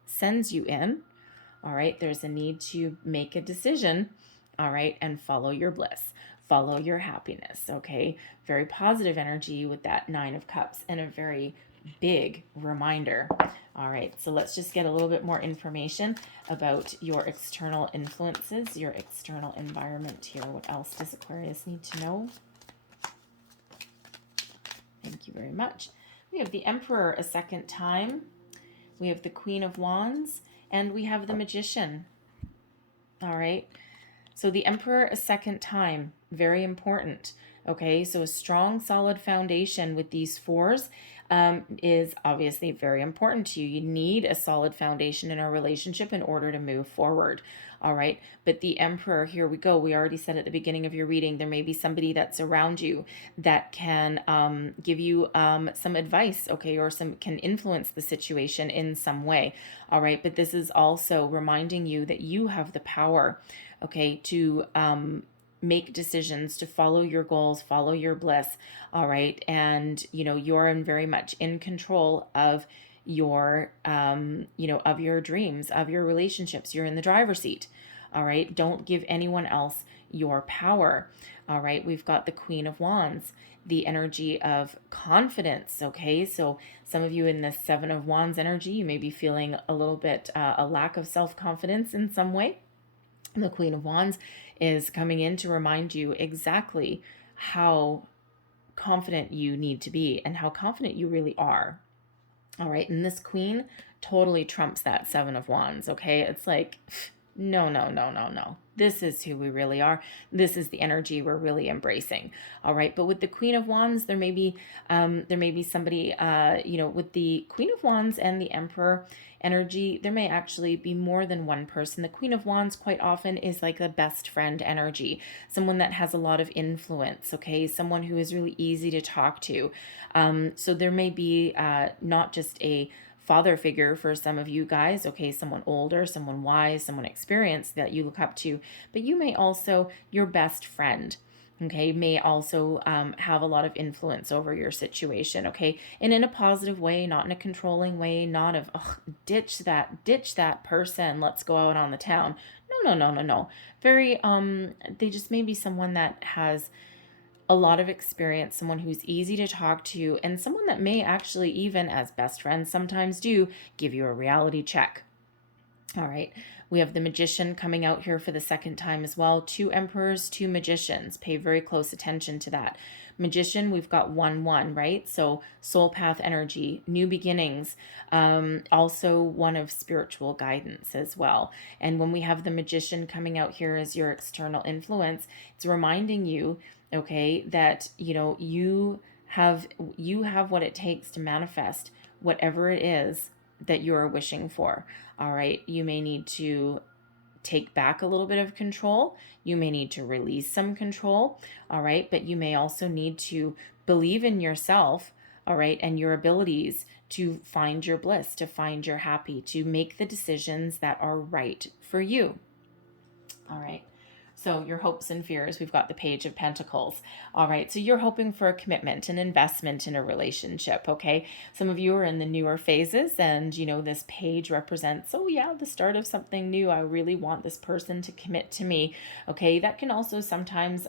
sends you in, all right, there's a need to make a decision. All right, and follow your bliss. Follow your happiness, okay? Very positive energy with that 9 of Cups and a very big reminder. All right, so let's just get a little bit more information about your external influences, your external environment here. What else does Aquarius need to know? Thank you very much. We have the Emperor a second time. We have the Queen of Wands, and we have the Magician. All right. So the Emperor a second time, very important. Okay, so a strong, solid foundation with these fours is obviously very important to you. You need a solid foundation in a relationship in order to move forward. All right, but the Emperor, here we go. We already said at the beginning of your reading, there may be somebody that's around you that can give you some advice, okay, or some can influence the situation in some way. All right, but this is also reminding you that you have the power, okay, to make decisions, to follow your goals, follow your bliss. All right, and you're very much in control of your of your dreams, of your relationships. You're in the driver's seat. All right, don't give anyone else your power. All right, we've got the Queen of Wands, the energy of confidence. Okay, so some of you in the Seven of Wands energy, you may be feeling a little bit a lack of self-confidence in some way. The Queen of Wands is coming in to remind you exactly how confident you need to be and how confident you really are. All right, and this Queen totally trumps that Seven of Wands, okay? It's like, no, no, no, no, no. This is who we really are. This is the energy we're really embracing. All right, but with the Queen of Wands, there may be somebody, with the Queen of Wands and the Emperor energy, there may actually be more than one person. The Queen of Wands quite often is like a best friend energy, someone that has a lot of influence, okay? Someone who is really easy to talk to. So there may be not just a father figure for some of you guys, okay, someone older, someone wise, someone experienced that you look up to, but you may also, your best friend, okay, may also have a lot of influence over your situation, okay, and in a positive way, not in a controlling way, not of, oh, ditch that person, let's go out on the town. No, no, no, no, no. Very, they just may be someone that has a lot of experience, someone who's easy to talk to, and someone that may actually, even as best friends sometimes do, give you a reality check. All right, we have the Magician coming out here for the second time as well. 2 Emperors, 2 Magicians. Pay very close attention to that. Magician, we've got 1-1, right? So soul path energy, new beginnings, also one of spiritual guidance as well. And when we have the Magician coming out here as your external influence, it's reminding you, okay, that you have what it takes to manifest whatever it is that you're wishing for. All right, you may need to take back a little bit of control. You may need to release some control. All right, but you may also need to believe in yourself, all right, and your abilities to find your bliss, to find your happy, to make the decisions that are right for you. All right. So your hopes and fears, we've got the Page of Pentacles. All right, so you're hoping for a commitment, an investment in a relationship, okay? Some of you are in the newer phases and, this page represents, oh yeah, the start of something new. I really want this person to commit to me, okay? That can also sometimes,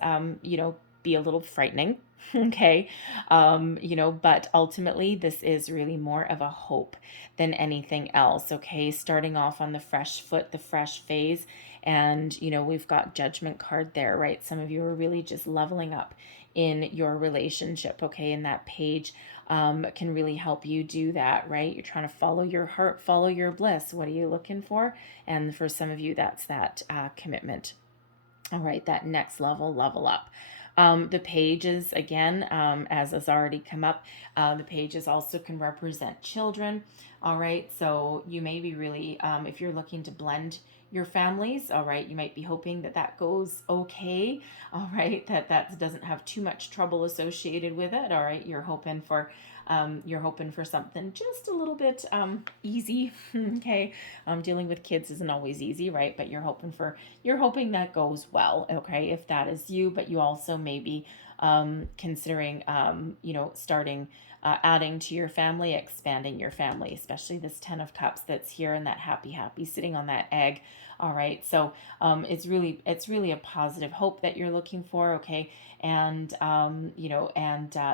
be a little frightening, okay? But ultimately this is really more of a hope than anything else, okay? Starting off on the fresh foot, the fresh phase. And, we've got Judgment card there, right? Some of you are really just leveling up in your relationship, okay? And that page can really help you do that, right? You're trying to follow your heart, follow your bliss. What are you looking for? And for some of you, that's that commitment. All right, that next level up. The pages, again, as has already come up, the pages also can represent children. All right, so you may be really, if you're looking to blend your families, all right, you might be hoping that goes okay, all right, that doesn't have too much trouble associated with it, all right, you're hoping for something just a little bit easy, okay. Dealing with kids isn't always easy, right? But you're hoping that goes well, okay, if that is you. But you also may be considering, starting, adding to your family, expanding your family, especially this 10 of Cups that's here and that happy sitting on that egg. All right, so it's really a positive hope that you're looking for, okay, and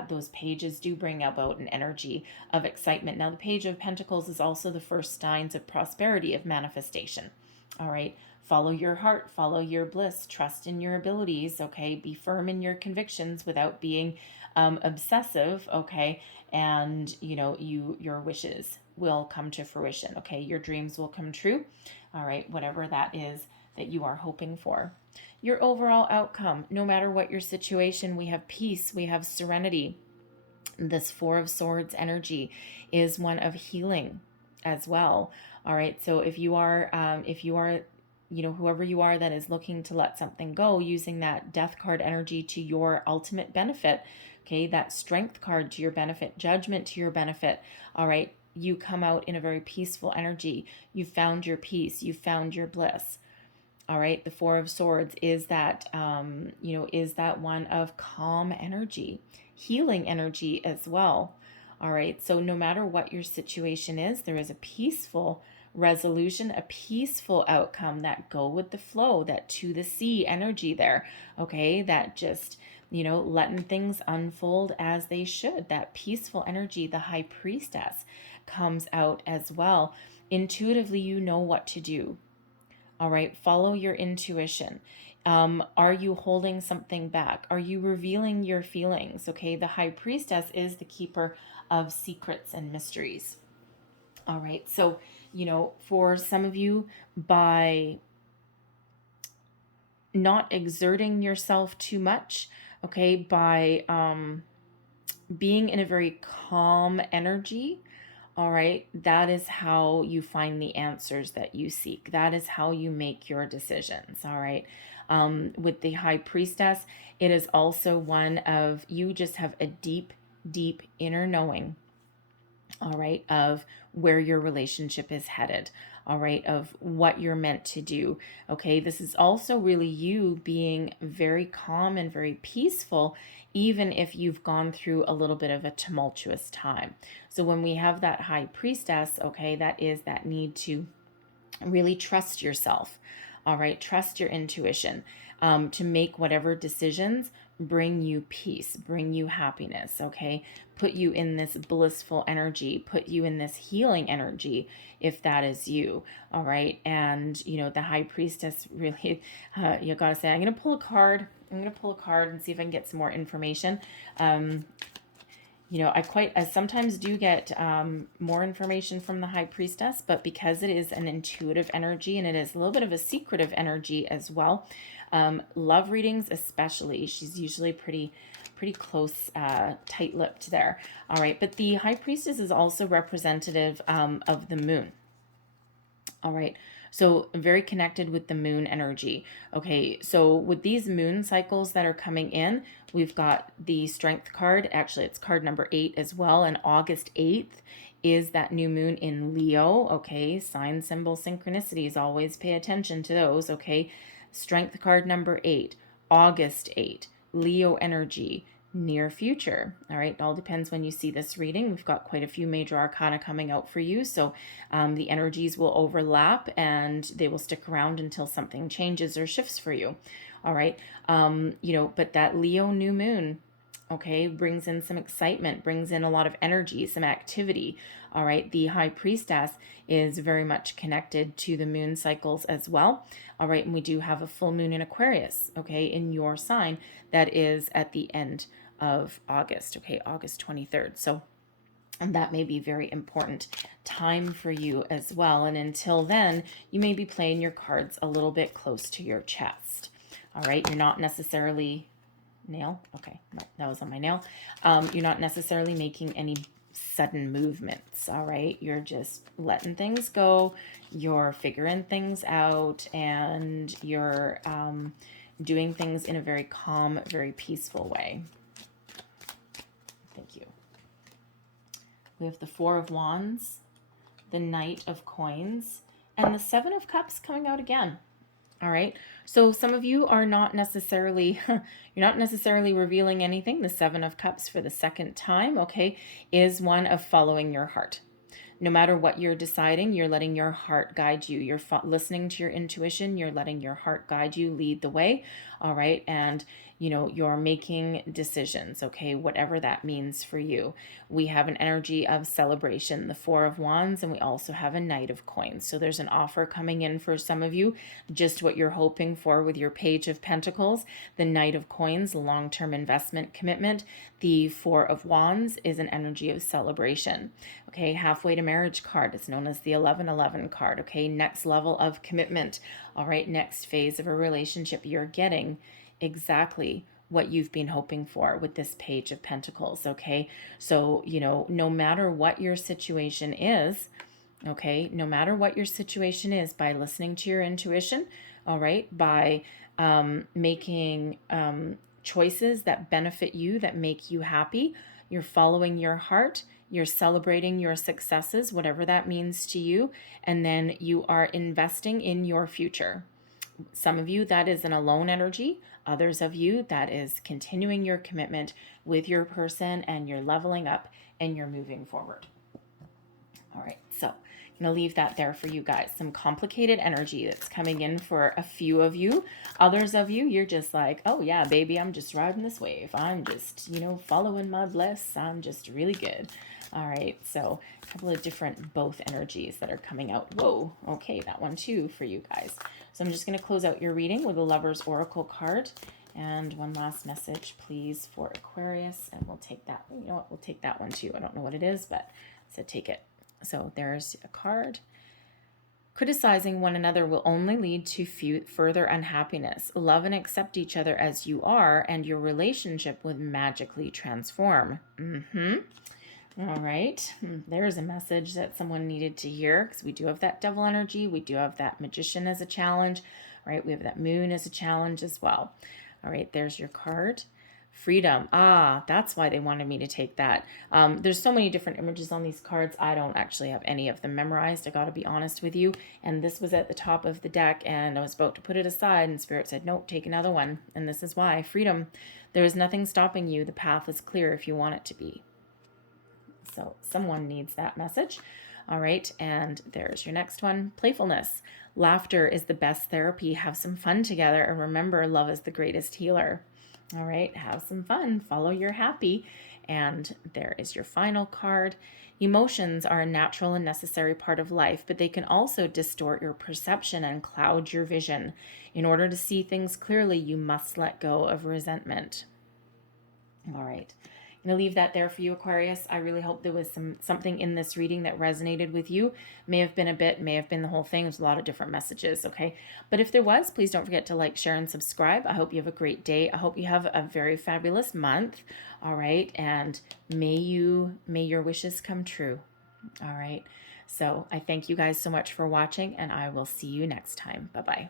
those pages do bring about an energy of excitement. Now, the Page of Pentacles is also the first signs of prosperity, of manifestation. All right, follow your heart, follow your bliss, trust in your abilities, okay, be firm in your convictions without being obsessive, okay, and your wishes will come to fruition, okay, your dreams will come true. All right, whatever that is that you are hoping for. Your overall outcome, no matter what your situation, we have peace, we have serenity. This Four of Swords energy is one of healing as well. All right. So if you are, whoever you are that is looking to let something go, using that Death card energy to your ultimate benefit, okay, that Strength card to your benefit, Judgment to your benefit. All right. You come out in a very peaceful energy. You found your peace. You found your bliss. All right. The Four of Swords is that, is that one of calm energy, healing energy as well. All right. So no matter what your situation is, there is a peaceful resolution, a peaceful outcome, that go with the flow, that to the sea energy there. Okay. That just, letting things unfold as they should. That peaceful energy, the High Priestess, comes out as well. Intuitively, you know what to do. All right, follow your intuition. Are you holding something back? Are you revealing your feelings? Okay, the High Priestess is the keeper of secrets and mysteries. All right, so, for some of you, by not exerting yourself too much, okay, by being in a very calm energy, all right, that is how you find the answers that you seek. That is how you make your decisions. All right. With the High Priestess, it is also one of, you just have a deep, deep inner knowing, all right, of where your relationship is headed, all right, of what you're meant to do. Okay, this is also really you being very calm and very peaceful, even if you've gone through a little bit of a tumultuous time. So when we have that High Priestess, okay, that is that need to really trust yourself, all right, trust your intuition, to make whatever decisions bring you peace, bring you happiness, okay, put you in this blissful energy, put you in this healing energy, if that is you. All right. And the High Priestess really, you gotta say, I'm gonna pull a card and see if I can get some more information. I sometimes do get more information from the High Priestess, but because it is an intuitive energy and it is a little bit of a secretive energy as well, love readings especially, she's usually pretty close, tight-lipped there. All right, but the High Priestess is also representative of the moon. All right, so very connected with the moon energy. Okay, so with these moon cycles that are coming in, we've got the Strength card. Actually, it's card number 8 as well. And August 8th is that new moon in Leo. Okay, sign, symbol, synchronicities. Always pay attention to those. Okay, Strength card number 8, August 8, Leo energy, near future. All right, it all depends when you see this reading. We've got quite a few major arcana coming out for you, so the energies will overlap and they will stick around until something changes or shifts for you. All right, but that Leo new moon, okay, brings in some excitement, brings in a lot of energy, some activity. All right, the High Priestess is very much connected to the moon cycles as well. All right, and we do have a full moon in Aquarius, okay, in your sign, that is at the end of August, okay, August 23rd. So, and that may be very important time for you as well. And until then, you may be playing your cards a little bit close to your chest. All right, you're not necessarily nail. Okay, that was on my nail. You're not necessarily making any sudden movements. All right, you're just letting things go. You're figuring things out, and you're doing things in a very calm, very peaceful way. Thank you. We have the Four of Wands, the Knight of Coins, and the Seven of Cups coming out again. All right. So some of you are not necessarily, you're not necessarily revealing anything. The Seven of Cups for the second time, okay, is one of following your heart. No matter what you're deciding, you're letting your heart guide you. You're listening to your intuition. You're letting your heart guide you, lead the way. All right. And you're making decisions, okay, whatever that means for you. We have an energy of celebration, the Four of Wands, and we also have a Knight of Coins. So there's an offer coming in for some of you, just what you're hoping for with your Page of Pentacles. The Knight of Coins, long-term investment commitment. The Four of Wands is an energy of celebration. Okay, halfway to marriage card. It's known as the 1111 card. Okay, next level of commitment. All right, next phase of a relationship. You're getting exactly what you've been hoping for with this Page of Pentacles. Okay, so, no matter what your situation is, okay, no matter what your situation is, by listening to your intuition, all right, by making choices that benefit you, that make you happy, you're following your heart, you're celebrating your successes, whatever that means to you, and then you are investing in your future. Some of you, that is an alone energy. Others of you, that is continuing your commitment with your person, and you're leveling up and you're moving forward. All right, so I'm going to leave that there for you guys. Some complicated energy that's coming in for a few of you. Others of you, you're just like, oh yeah, baby, I'm just riding this wave. I'm just, following my bliss. I'm just really good. All right, so a couple of different both energies that are coming out. Whoa, okay, that one too for you guys. So I'm just going to close out your reading with a Lover's Oracle card. And one last message, please, for Aquarius. And we'll take that. You know what? We'll take that one too. I don't know what it is, but I said take it. So there's a card. Criticizing one another will only lead to further unhappiness. Love and accept each other as you are, and your relationship will magically transform. All right. There's a message that someone needed to hear, because we do have that devil energy. We do have that magician as a challenge, right? We have that moon as a challenge as well. All right. There's your card. Freedom. That's why they wanted me to take that. There's so many different images on these cards. I don't actually have any of them memorized. I got to be honest with you. And this was at the top of the deck, and I was about to put it aside, and Spirit said, nope, take another one. And this is why. Freedom. There is nothing stopping you. The path is clear if you want it to be. So someone needs that message. All right. And there's your next one. Playfulness. Laughter is the best therapy. Have some fun together. And remember, love is the greatest healer. All right, have some fun, follow your happy. And there is your final card. Emotions are a natural and necessary part of life, but they can also distort your perception and cloud your vision. In order to see things clearly, you must let go of resentment. All right. I'm going to leave that there for you, Aquarius. I really hope there was something in this reading that resonated with you. May have been a bit, may have been the whole thing. There's a lot of different messages, okay? But if there was, please don't forget to like, share, and subscribe. I hope you have a great day. I hope you have a very fabulous month, all right? And may your wishes come true, all right? So I thank you guys so much for watching, and I will see you next time. Bye-bye.